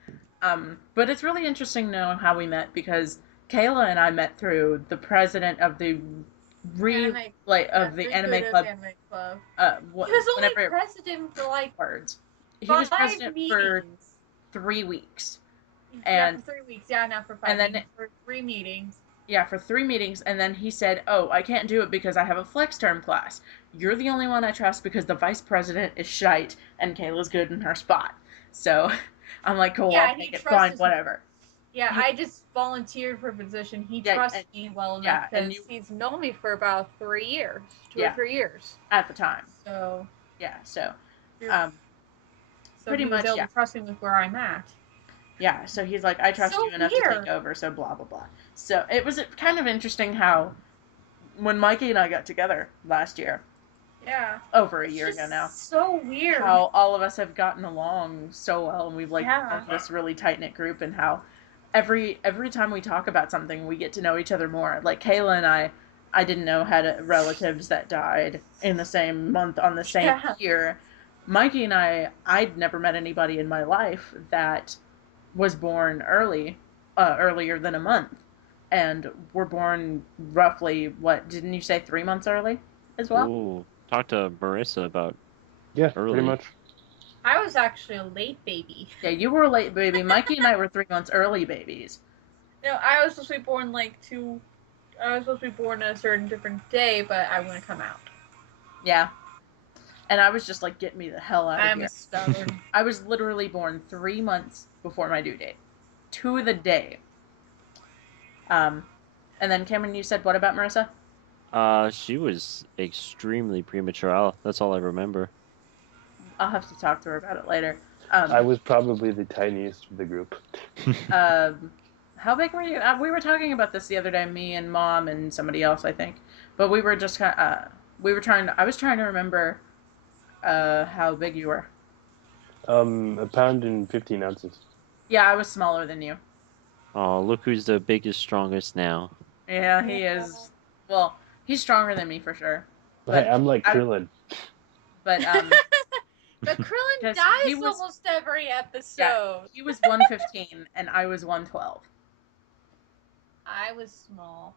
But it's really interesting to know how we met because Kayla and I met through the president of the anime club. He was only president for words. He was president for 3 weeks. And for 3 weeks, not for 5 and then meetings, for 3 meetings. Yeah, for 3 meetings, and then he said, oh, I can't do it because I have a flex term class. You're the only one I trust because the vice president is shite, and Kayla's good in her spot. So, I'm like, cool, I'll take it, fine, whatever. Yeah, I just volunteered for a position. He trusts me well enough because he's known me for about 3 years, 2 or 3 years. At the time. So. Yeah, so pretty much, yeah. Trusting with where I'm at. Yeah, so he's like, I trust you enough to take over, so blah, blah, blah. So it was kind of interesting how, when Mikey and I got together last year, over a year ago now, so weird how all of us have gotten along so well, and we've formed this really tight-knit group, and how every time we talk about something, we get to know each other more. Like Kayla and I didn't know had relatives that died in the same month on the same year. Mikey and I'd never met anybody in my life that was born earlier than a month, and were born roughly, didn't you say 3 months early as well? Ooh, talk to Marissa about early. Pretty much. I was actually a late baby. Yeah, you were a late baby. Mikey and I were 3 months early babies. No, I was supposed to be born I was supposed to be born a certain different day, but I wouldn't come out. Yeah. And I was just like, get me the hell out of here. I'm stubborn. I was literally born 3 months before my due date. To the day. And then Kamran, you said what about Marissa? She was extremely premature. That's all I remember. I'll have to talk to her about it later. I was probably the tiniest of the group. How big were you? We were talking about this the other day, me and Mom and somebody else, I think. But we were just I was trying to remember how big you were. A pound and 15 ounces. Yeah, I was smaller than you. Oh, look who's the biggest, strongest now. Yeah, he is. Well, he's stronger than me for sure. But I'm like Krillin. But But Krillin Because dies he was- almost every episode. yeah, he was 115 and I was 112. I was small.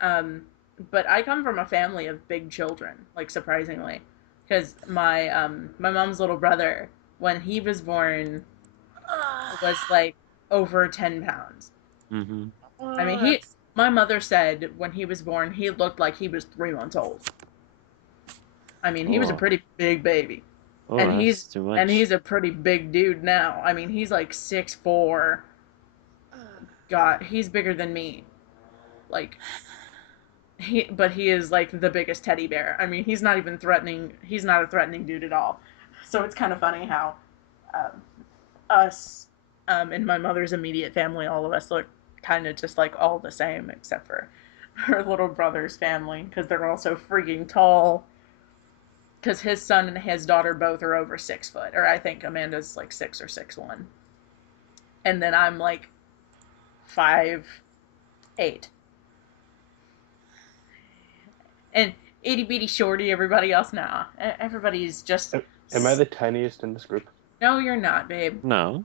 But I come from a family of big children, like surprisingly, because my mom's little brother, when he was born, was like over 10 pounds. Mm-hmm. I mean, my mother said when he was born, he looked like he was 3 months old. I mean, he was a pretty big baby. Oh, and that's too much. he's a pretty big dude now. I mean, he's like 6'4". God, he's bigger than me. Like, but he is like the biggest teddy bear. I mean, he's not even threatening. He's not a threatening dude at all. So it's kind of funny how us in my mother's immediate family, all of us look kind of just like all the same, except for her little brother's family, because they're all so freaking tall. Because his son and his daughter both are over 6 foot, or I think Amanda's like 6 or 6'1", and then I'm like 5'8", and itty bitty shorty. Everybody else, nah. Everybody's just. Am I the tiniest in this group? No, you're not, babe. No.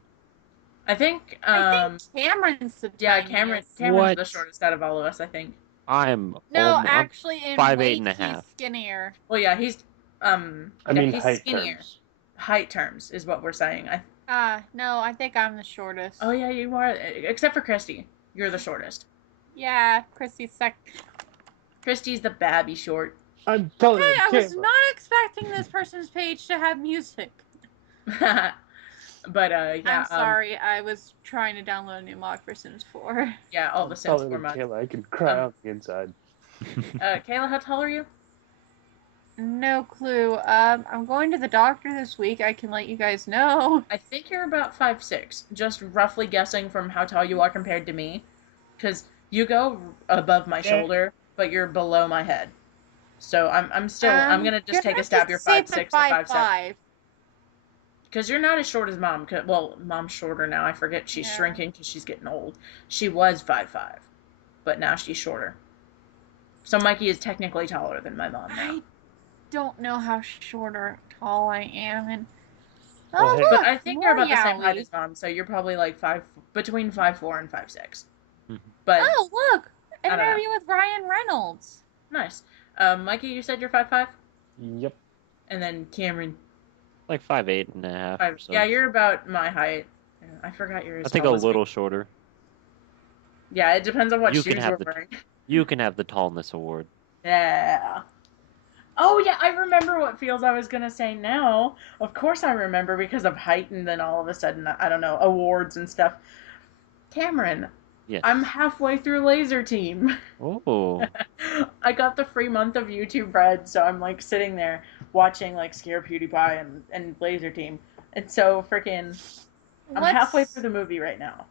I think. I think Cameron's the tiniest. Cameron's What? the shortest out of all of us, I think. I'm actually, in 5'8" weight, and a he's half. skinnier. Well, yeah, he's I mean, he's height skinnier. terms. Height terms is what we're saying. No, I think I'm the shortest. Oh yeah, you are. Except for Christy, you're the shortest. Yeah, Chrissy's Christy's the babby short. I'm telling Hey, I you, was not expecting this person's page to have music. But yeah. I'm sorry, I was trying to download a new mod for Sims 4. Yeah, all the Sims 4 mods. Kayla, I can cry on the inside. Kayla, how tall are you? No clue. I'm going to the doctor this week. I can let you guys know. I think you're about 5'6", just roughly guessing from how tall you are compared to me. Because you go above my shoulder, but you're below my head. So I'm still, I'm going to just take a stab. You're 5'6" or 5'7". Because you're not as short as Mom. Well, Mom's shorter now. I forget she's shrinking because she's getting old. She was 5'5", but now she's shorter. So Mikey is technically taller than my mom now. I don't know how short or tall I am. And but I think you're about the same height as Mom, so you're probably like between 5'4" and 5'6". But oh, look! An interview with Ryan Reynolds. Nice. Mikey, you said you're 5'5"? Yep. And then Kamran. Like 5'8" and a half. So. Yeah, you're about my height. I forgot yours. I think a little shorter. Yeah, it depends on what shoes you're wearing. You can have the tallness award. Yeah. Oh, yeah, I remember what fields I was going to say now. Of course I remember because of height and then all of a sudden, I don't know, awards and stuff. Kamran. Yes. I'm halfway through Laser Team. Oh. I got the free month of YouTube Red, so I'm like sitting there watching like Scare PewDiePie and Laser Team. And so freaking I'm halfway through the movie right now.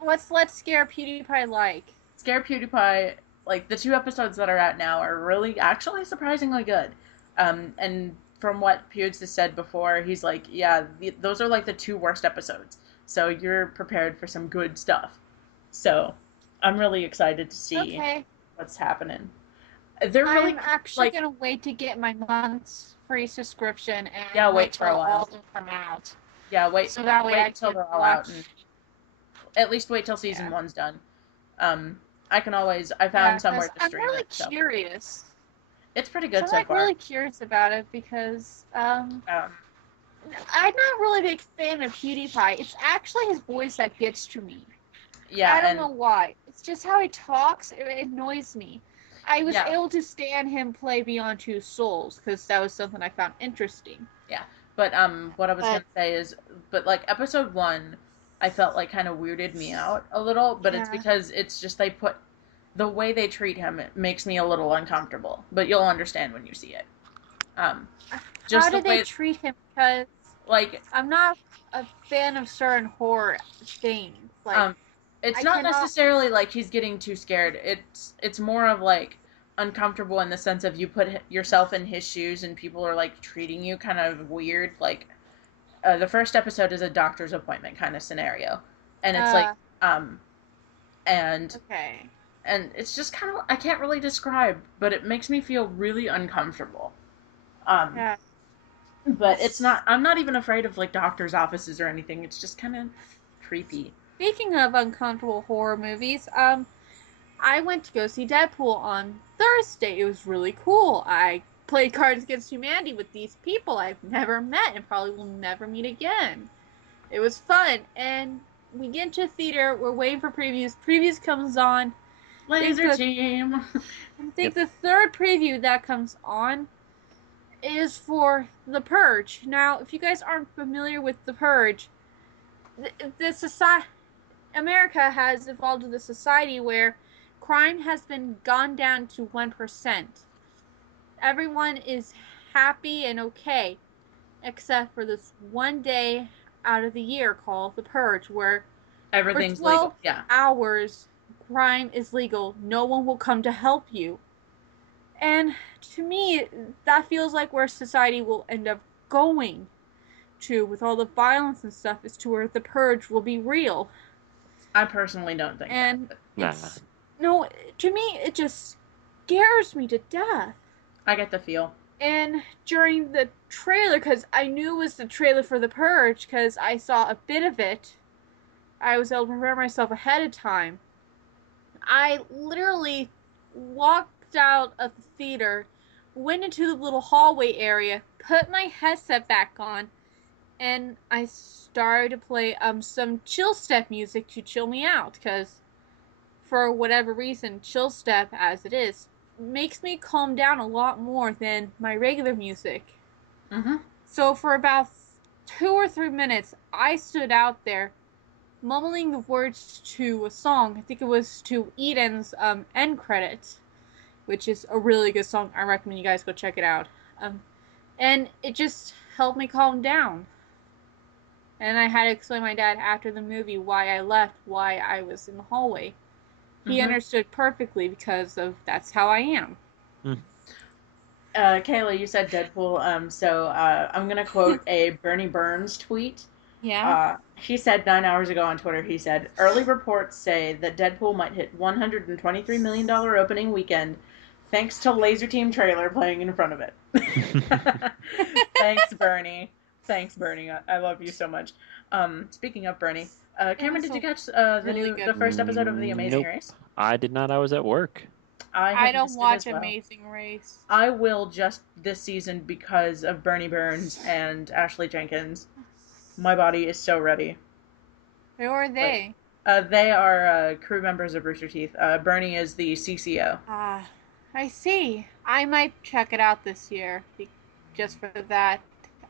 What's Let's Scare PewDiePie like? Scare PewDiePie, like the 2 episodes that are out now are really actually surprisingly good. And from what Pewds has said before, he's like, yeah, those are like the 2 worst episodes. So you're prepared for some good stuff. So, I'm really excited to see what's happening. They're really I'm actually gonna wait to get my month's free subscription and wait for a while. All of them come out. Yeah, wait. So that way I till can they're all watch. out. And at least wait till season 1's done. I can always. I found somewhere to stream I'm really it. So. Curious. It's pretty good so far. I'm really curious about it because I'm not really a big fan of PewDiePie. It's actually his voice that gets to me. Yeah, I don't know why. It's just how he talks. It annoys me. I was able to stand him play Beyond Two Souls because that was something I found interesting. Yeah, but what I was gonna say is, like episode 1, I felt like kind of weirded me out a little. But it's because it's just the way they treat him. It makes me a little uncomfortable. But you'll understand when you see it. How do they treat him? Because Like, I'm not a fan of certain horror things. Like, it's I not cannot. necessarily like he's getting too scared. It's more of like uncomfortable in the sense of you put yourself in his shoes and people are like treating you kind of weird. Like, the first episode is a doctor's appointment kind of scenario, and it's like, Uh, and okay. and it's just kind of, I can't really describe, but it makes me feel really uncomfortable. Um, Yeah. but it's not. I'm not even afraid of like doctors' offices or anything. It's just kind of creepy. Speaking of uncomfortable horror movies, I went to go see Deadpool on Thursday. It was really cool. I played Cards Against Humanity with these people I've never met and probably will never meet again. It was fun, and we get into theater. We're waiting for previews. Previews comes on. Laser team. I think the third preview that comes on is for The Purge. Now, if you guys aren't familiar with The Purge, the society, America has evolved to a society where crime has been gone down to 1%. Everyone is happy and okay, except for this one day out of the year called The Purge, where Everything's for 12 legal. Yeah. hours crime is legal. No one will come to help you. And to me, that feels like where society will end up going to, with all the violence and stuff, is to where the purge will be real. I personally don't think And that. it's no, to me it just scares me to death. I get the feel. And during the trailer, because I knew it was the trailer for The Purge, because I saw a bit of it, I was able to prepare myself ahead of time. I literally walked out of the theater, went into the little hallway area, put my headset back on, and I started to play some chill step music to chill me out, because for whatever reason, chill step as it is makes me calm down a lot more than my regular music. Mm-hmm. So for about 2 or 3 minutes, I stood out there mumbling the words to a song. I think it was to Eden's end credits, which is a really good song. I recommend you guys go check it out. And it just helped me calm down. And I had to explain to my dad after the movie why I left, why I was in the hallway. He understood perfectly because of that's how I am. Kayla, you said Deadpool. So I'm gonna quote a Bernie Burns tweet. Yeah. He said 9 hours ago on Twitter. He said, "Early reports say that Deadpool might hit $123 million opening weekend, thanks to Laser Team trailer playing in front of it." Thanks, Bernie. Thanks, Bernie. I love you so much. Speaking of Bernie, Cameron, did you catch the first episode of The Amazing Race? I did not. I was at work. I don't watch Amazing Race. I will just this season because of Bernie Burns and Ashley Jenkins. My body is so ready. Who are they? They are crew members of Rooster Teeth. Bernie is the CCO. I see. I might check it out this year, just for that.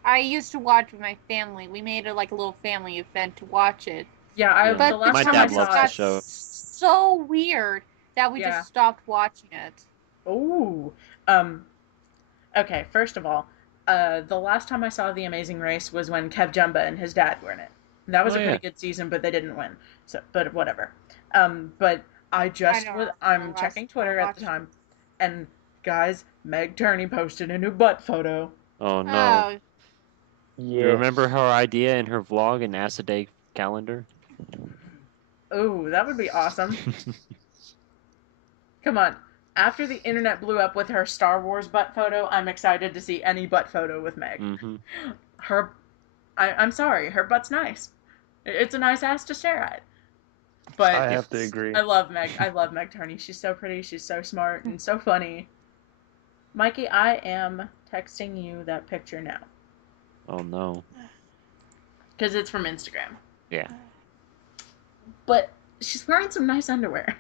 I used to watch with my family. We made it like a little family event to watch it. Yeah, but the last my time dad I loves saw the it, show. So weird that we just stopped watching it. Ooh. Okay, first of all, the last time I saw The Amazing Race was when Kev Jumba and his dad were in it. And that was a pretty good season, but they didn't win. So, but whatever. But I'm checking Twitter at the time, and guys, Meg Turney posted a new butt photo. Oh no. Oh. Yeah. You remember her idea in her vlog and Acid Day calendar? Ooh, that would be awesome. Come on. After the internet blew up with her Star Wars butt photo, I'm excited to see any butt photo with Meg. Mm-hmm. I'm sorry, her butt's nice. It's a nice ass to stare at. But I have to agree. I love Meg. I love Meg Turney. She's so pretty. She's so smart and so funny. Mikey, I am texting you that picture now. Oh no. Because it's from Instagram. Yeah. But she's wearing some nice underwear.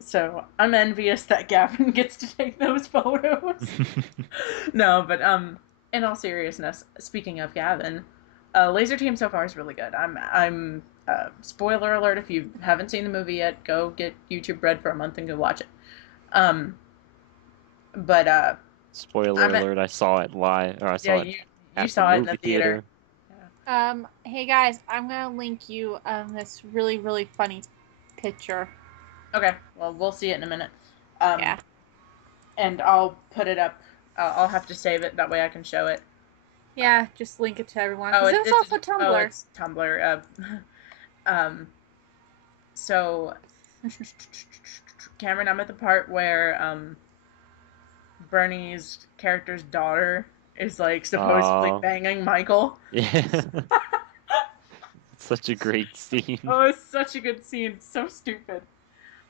So I'm envious that Gavin gets to take those photos. No, but in all seriousness, speaking of Gavin, Laser Team so far is really good. I'm spoiler alert, if you haven't seen the movie yet, go get YouTube Red for a month and go watch it. But Spoiler I'm at- alert! I saw it live, or I saw Yeah, it you at saw the it in the movie theater. Hey guys, I'm gonna link you this really, really funny picture. Okay, well, we'll see it in a minute. Yeah. And I'll put it up. I'll have to save it, that way I can show it. Yeah, just link it to everyone. Oh, Because it was also Tumblr. Oh, it's Tumblr. So, Cameron, I'm at the part where, Bernie's character's daughter is, like, supposedly Aw. banging Michael. Yeah. Such a great scene. Oh, it's such a good scene. So stupid.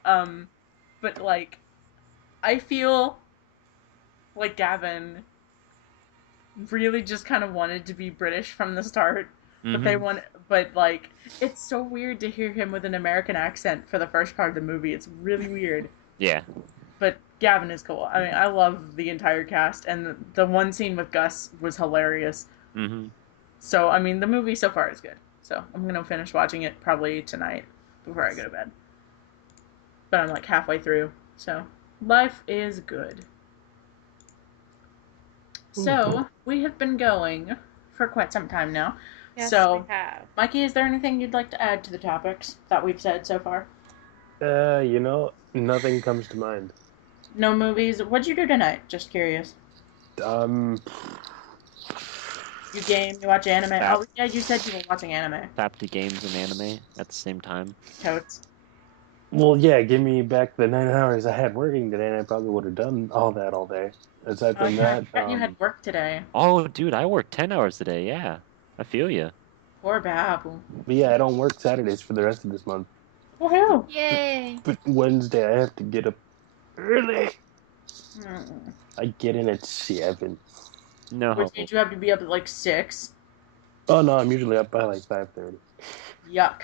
But, like, I feel like Gavin really just kind of wanted to be British from the start. Mhm. But like, it's so weird to hear him with an American accent for the first part of the movie. It's really weird. Yeah. But Gavin is cool. I mean, I love the entire cast, and the one scene with Gus was hilarious. Mhm. So, I mean, the movie so far is good. So, I'm gonna finish watching it probably tonight before I go to bed. But I'm like halfway through, so life is good. So, we have been going for quite some time now. Yes, So, we have. Mikey, is there anything you'd like to add to the topics that we've said so far? Nothing comes to mind. No movies? What'd you do tonight? Just curious. Um, You game, you watch anime. That- Oh, yeah, you said you were watching anime. Tap the games and anime at the same time. Totes. well, yeah, give me back the 9 hours I had working today, and I probably would have done all that all day. Aside Oh, from yeah, I that, forgot you had work today. Oh, dude, I worked 10 hours today. Yeah, I feel you. Poor Babu. but yeah, I don't work Saturdays for the rest of this month. Woohoo! Yay! But Wednesday, I have to get up early. Hmm. I get in at 7. No. Which means you have to be up at like 6. Oh no, I'm usually up by like 5:30. Yuck.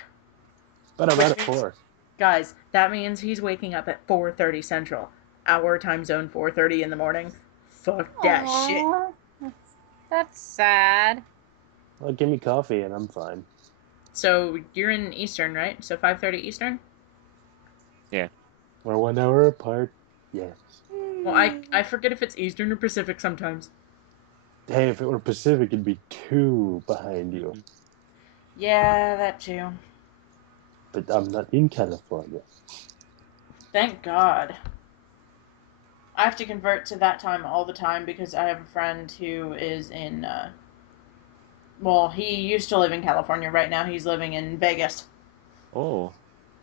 But I'm Which out at means- 4. Guys, that means he's waking up at 4:30 Central. Our time zone, 4:30 in the morning. Fuck that shit. Aw, that's sad. Well, give me coffee and I'm fine. So, you're in Eastern, right? So 5:30 Eastern? We're 1 hour apart. Yes. Well, I forget if it's Eastern or Pacific sometimes. Hey, if it were Pacific, it'd be 2 behind you. Yeah, that too. But I'm not in California. Thank God. I have to convert to that time all the time because I have a friend who is in, well, he used to live in California. Right now he's living in Vegas. Oh,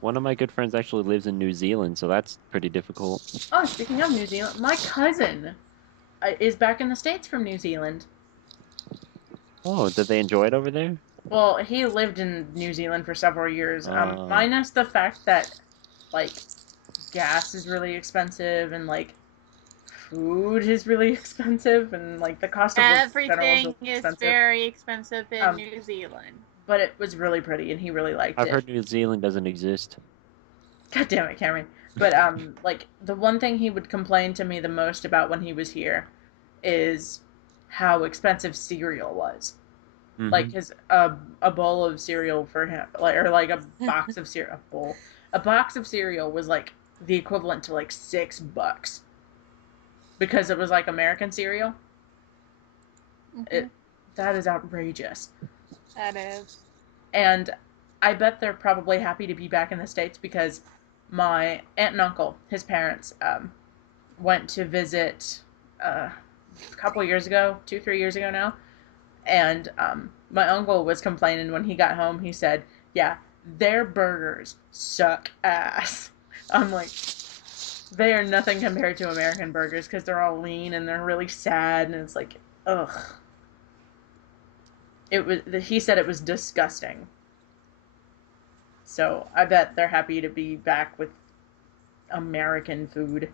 one of my good friends actually lives in New Zealand, so that's pretty difficult. Oh, speaking of New Zealand, my cousin is back in the States from New Zealand. Oh, did they enjoy it over there? Well, he lived in New Zealand for several years, Oh. minus the fact that, like, gas is really expensive and, like, food is really expensive and, like, the cost of living in general Everything really is expensive. very expensive in Um, New Zealand. But it was really pretty and he really liked I've it. heard New Zealand doesn't exist. God damn it, Cameron. But, like, the one thing he would complain to me the most about when he was here is how expensive cereal was. Mhm. Like, his, a bowl of cereal for him, like, or, like, a box of cereal, a box of cereal was, like, the equivalent to, like, $6. Because it was, like, American cereal. Mhm. That is outrageous. That is. And I bet they're probably happy to be back in the States because my aunt and uncle, his parents, went to visit a couple years ago, 2-3 years ago now. And my uncle was complaining when he got home. He said, yeah, their burgers suck ass. I'm like, they are nothing compared to American burgers because they're all lean and they're really sad. And it's like, ugh. He said it was disgusting. So I bet they're happy to be back with American food.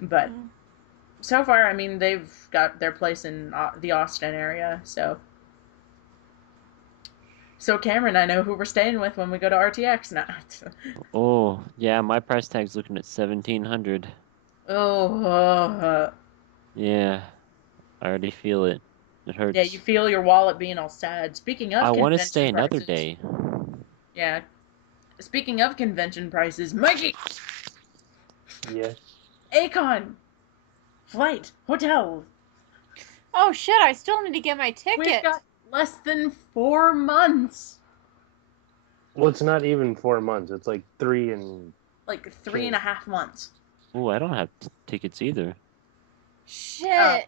But Mhm. so far, I mean, they've got their place in the Austin area, so. So Cameron, I know who we're staying with when we go to RTX now. Oh, yeah, my price tag's looking at 1,700. Oh, Yeah, I already feel it. It hurts. yeah, you feel your wallet being all sad. Speaking of I want to convention stay another prices- day. Yeah. Speaking of convention prices, Mikey! Yes. Akon! flight, hotel. Oh shit! I still need to get my ticket. We've got less than 4 months. Well, it's not even 4 months. It's like 3 and... Like 3.5 months. Oh, I don't have tickets either. Shit.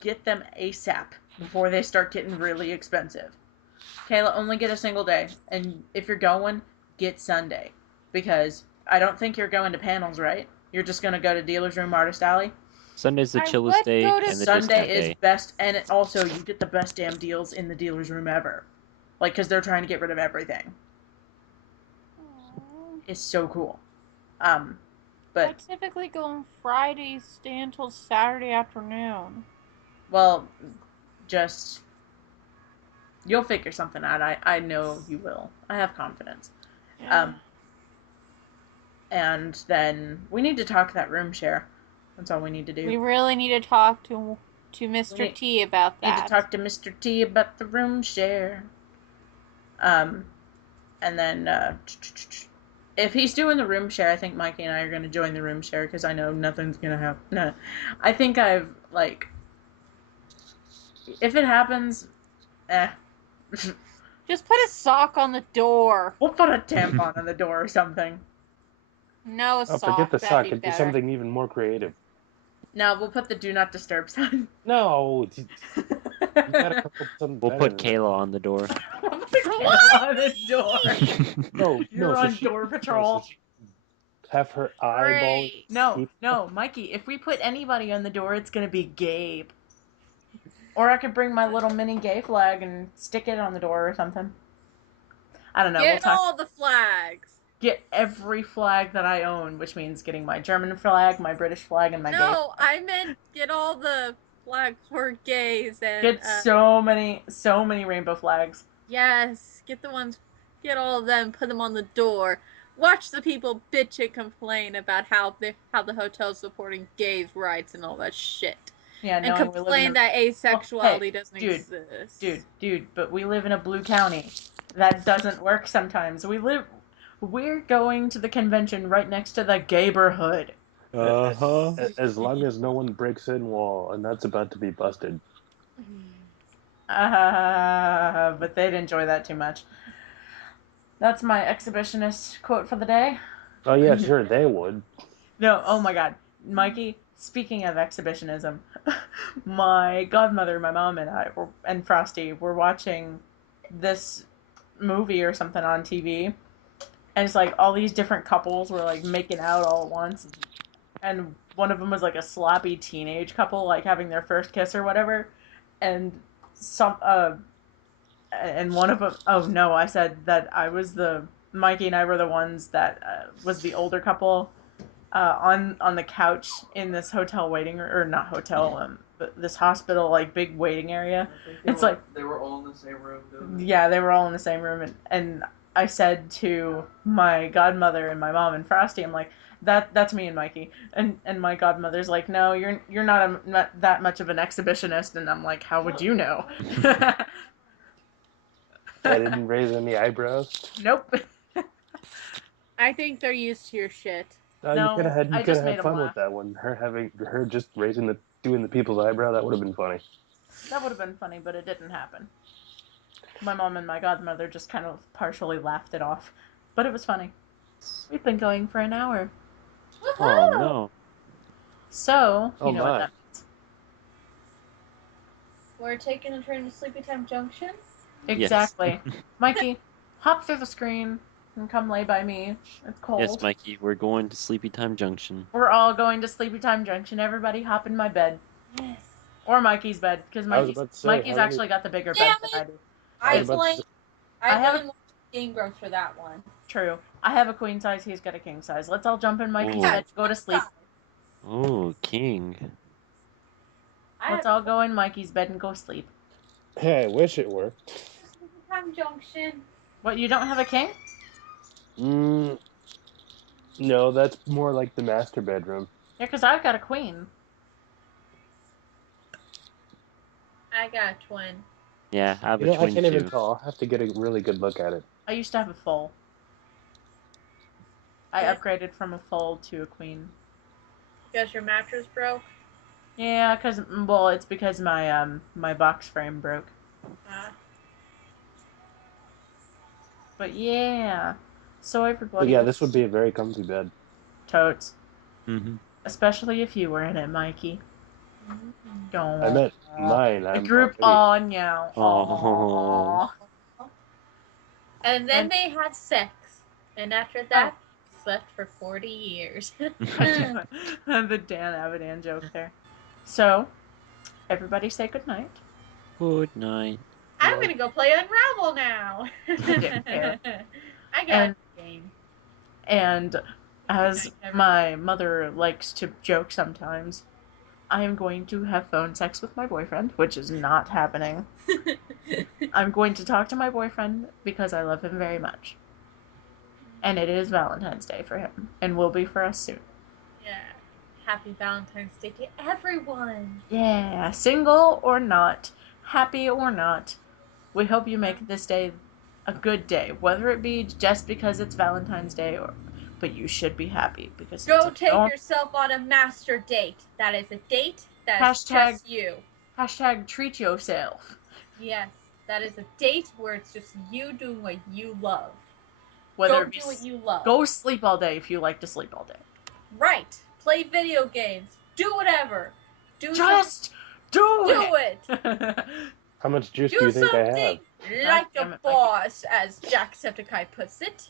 Get them ASAP before they start getting really expensive. Kayla, only get a single day. And if you're going, get Sunday. Because I don't think you're going to panels, right? You're just going to go to Dealer's Room Artist Alley? Sunday's the I chillest would day go to and the Sunday discount is day. best, and it also, you get the best damn deals in the Dealer's Room ever. Like, because they're trying to get rid of everything. It's so cool. I But, typically go on Fridays, stay until Saturday afternoon. well, just... You'll figure something out. I know you will. I have confidence. Yeah. And then we need to talk that room share. That's all we need to do. We really need to talk to Mr. T about that. Need to talk to Mr. T about the room share. And then if he's doing the room share, I think Mikey and I are going to join the room share because I know nothing's going to happen. No, I think I've if it happens, Just put a sock on the door. we'll put a tampon on the door or something. No, a Oh, sock. forget the that'd sock. be It'd be better. something even more creative. No, we'll put the do not disturb sign. No, you gotta come up with something We'll better put than Kayla on the door. We'll put Kayla on the door. that. No, You're so on she- door patrol. so she have her eyeball. Great. No, Mikey, if we put anybody on the door, it's gonna be Gabe. Or I could bring my little mini gay flag and stick it on the door or something. I don't know. Get all the flags. Get every flag that I own, which means getting my German flag, my British flag, and my gay. No, I meant get all the flags for gays and Get so many rainbow flags. yes, get all of them, put them on the door. Watch the people bitch and complain about how the hotel's supporting gays' rights and all that shit. Yeah, And knowing we live complain in that asexuality doesn't dude, exist. Dude, but we live in a blue county. That doesn't work sometimes. We're going to the convention right next to the gayborhood. Uh-huh. As long as no one breaks in wall, and that's about to be busted. But they'd enjoy that too much. That's my exhibitionist quote for the day. Oh yeah, sure they would. No, oh my god. Mikey, speaking of exhibitionism, my godmother, my mom, and Frosty were watching this movie or something on TV. And it's like all these different couples were like making out all at once. And one of them was like a sloppy teenage couple, like having their first kiss or whatever. And and one of them, oh no, I said that Mikey and I were the ones that was the older couple on the couch in this hotel waiting, or not hotel, this hospital, like big waiting area. It's like they were all in the same room. Yeah, they were all in the same room, and I said to my godmother and my mom and Frosty, I'm like, that's me and Mikey, and my godmother's like, no, you're not that much of an exhibitionist, and I'm like, how would you know? I didn't raise any eyebrows. Nope. I think they're used to your shit. No, No, you could have I just made had 'em fun laugh. with that one. Her just doing the people's eyebrow. That would have been funny. That would have been funny, but it didn't happen. My mom and my godmother just kind of partially laughed it off, but it was funny. We've been going for an hour. Oh no. So, you Oh, know what my. that means. We're taking a train to Sleepytime Junction. Exactly. Mikey, hop through the screen and come lay by me. It's cold. Yes, Mikey, we're going to Sleepytime Junction. We're all going to Sleepytime Junction. Everybody hop in my bed. Yes. Or Mikey's bed, because I was about to say, Mikey's how actually got the bigger bed Damn than I do. I was about to say- I have blame Game Grumps for that one. True. I have a queen size, he's got a king size. Let's all jump in Mikey's Ooh. bed, go to sleep. Oh, King. Let's all go in Mikey's bed and go sleep. Hey, I wish it were. Sleepytime Junction. What, you don't have a king? No, that's more like the master bedroom. Yeah, because I've got a queen. I got a twin. Yeah, I have a I twin can't even too. tell. I'll have to get a really good look at it. I used to have a full. I Yeah. upgraded from a full to a queen. Because your mattress broke? Yeah, well, it's because my box frame broke. But yeah. So But everybody, yeah, this would be a very comfy bed. totes. Mm-hmm. Especially if you were in it, Mikey. Don't. I meant mine. The I'm group already. on now. Oh. And then they had sex. And after that, slept for 40 years. The Dan Avidan joke there. So, everybody say goodnight. Good night. I'm gonna go play Unravel now. didn't care. I got a game. And as my mother likes to joke sometimes, I am going to have phone sex with my boyfriend, which is not happening. I'm going to talk to my boyfriend because I love him very much. And it is Valentine's Day for him, and will be for us soon. Yeah. Happy Valentine's Day to everyone. Yeah, single or not, happy or not, we hope you make this day a good day, whether it be just because it's Valentine's Day but you should be happy because go take yourself on a master date. That is a date that's just you. Hashtag treat yourself. Yes, that is a date where it's just you doing what you love. Whether go do what you love. Go sleep all day if you like to sleep all day. Right. Play video games. Do whatever. Just do it. How much juice do you think I have? Like a boss, as Jacksepticeye puts it.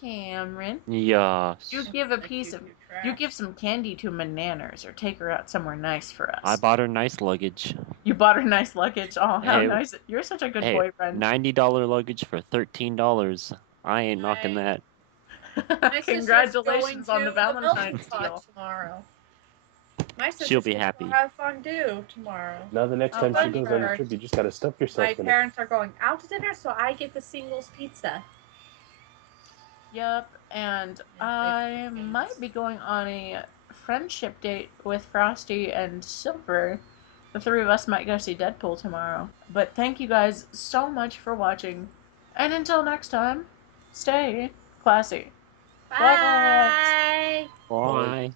Cameron. Yes. You give some candy to Mananners or take her out somewhere nice for us. I bought her nice luggage. You bought her nice luggage? Oh, how nice. You're such a good boyfriend. $90 luggage for $13. I ain't knocking that. Congratulations on the Valentine's deal. Tomorrow. My She'll be happy. Have fondue tomorrow. Now the next time she goes on a trip, you just gotta stuff yourself in it. My parents are going out to dinner, so I get the singles pizza. Yep, and I might be going on a friendship date with Frosty and Silver. The three of us might go see Deadpool tomorrow. But thank you guys so much for watching. And until next time, stay classy. Bye. Bye.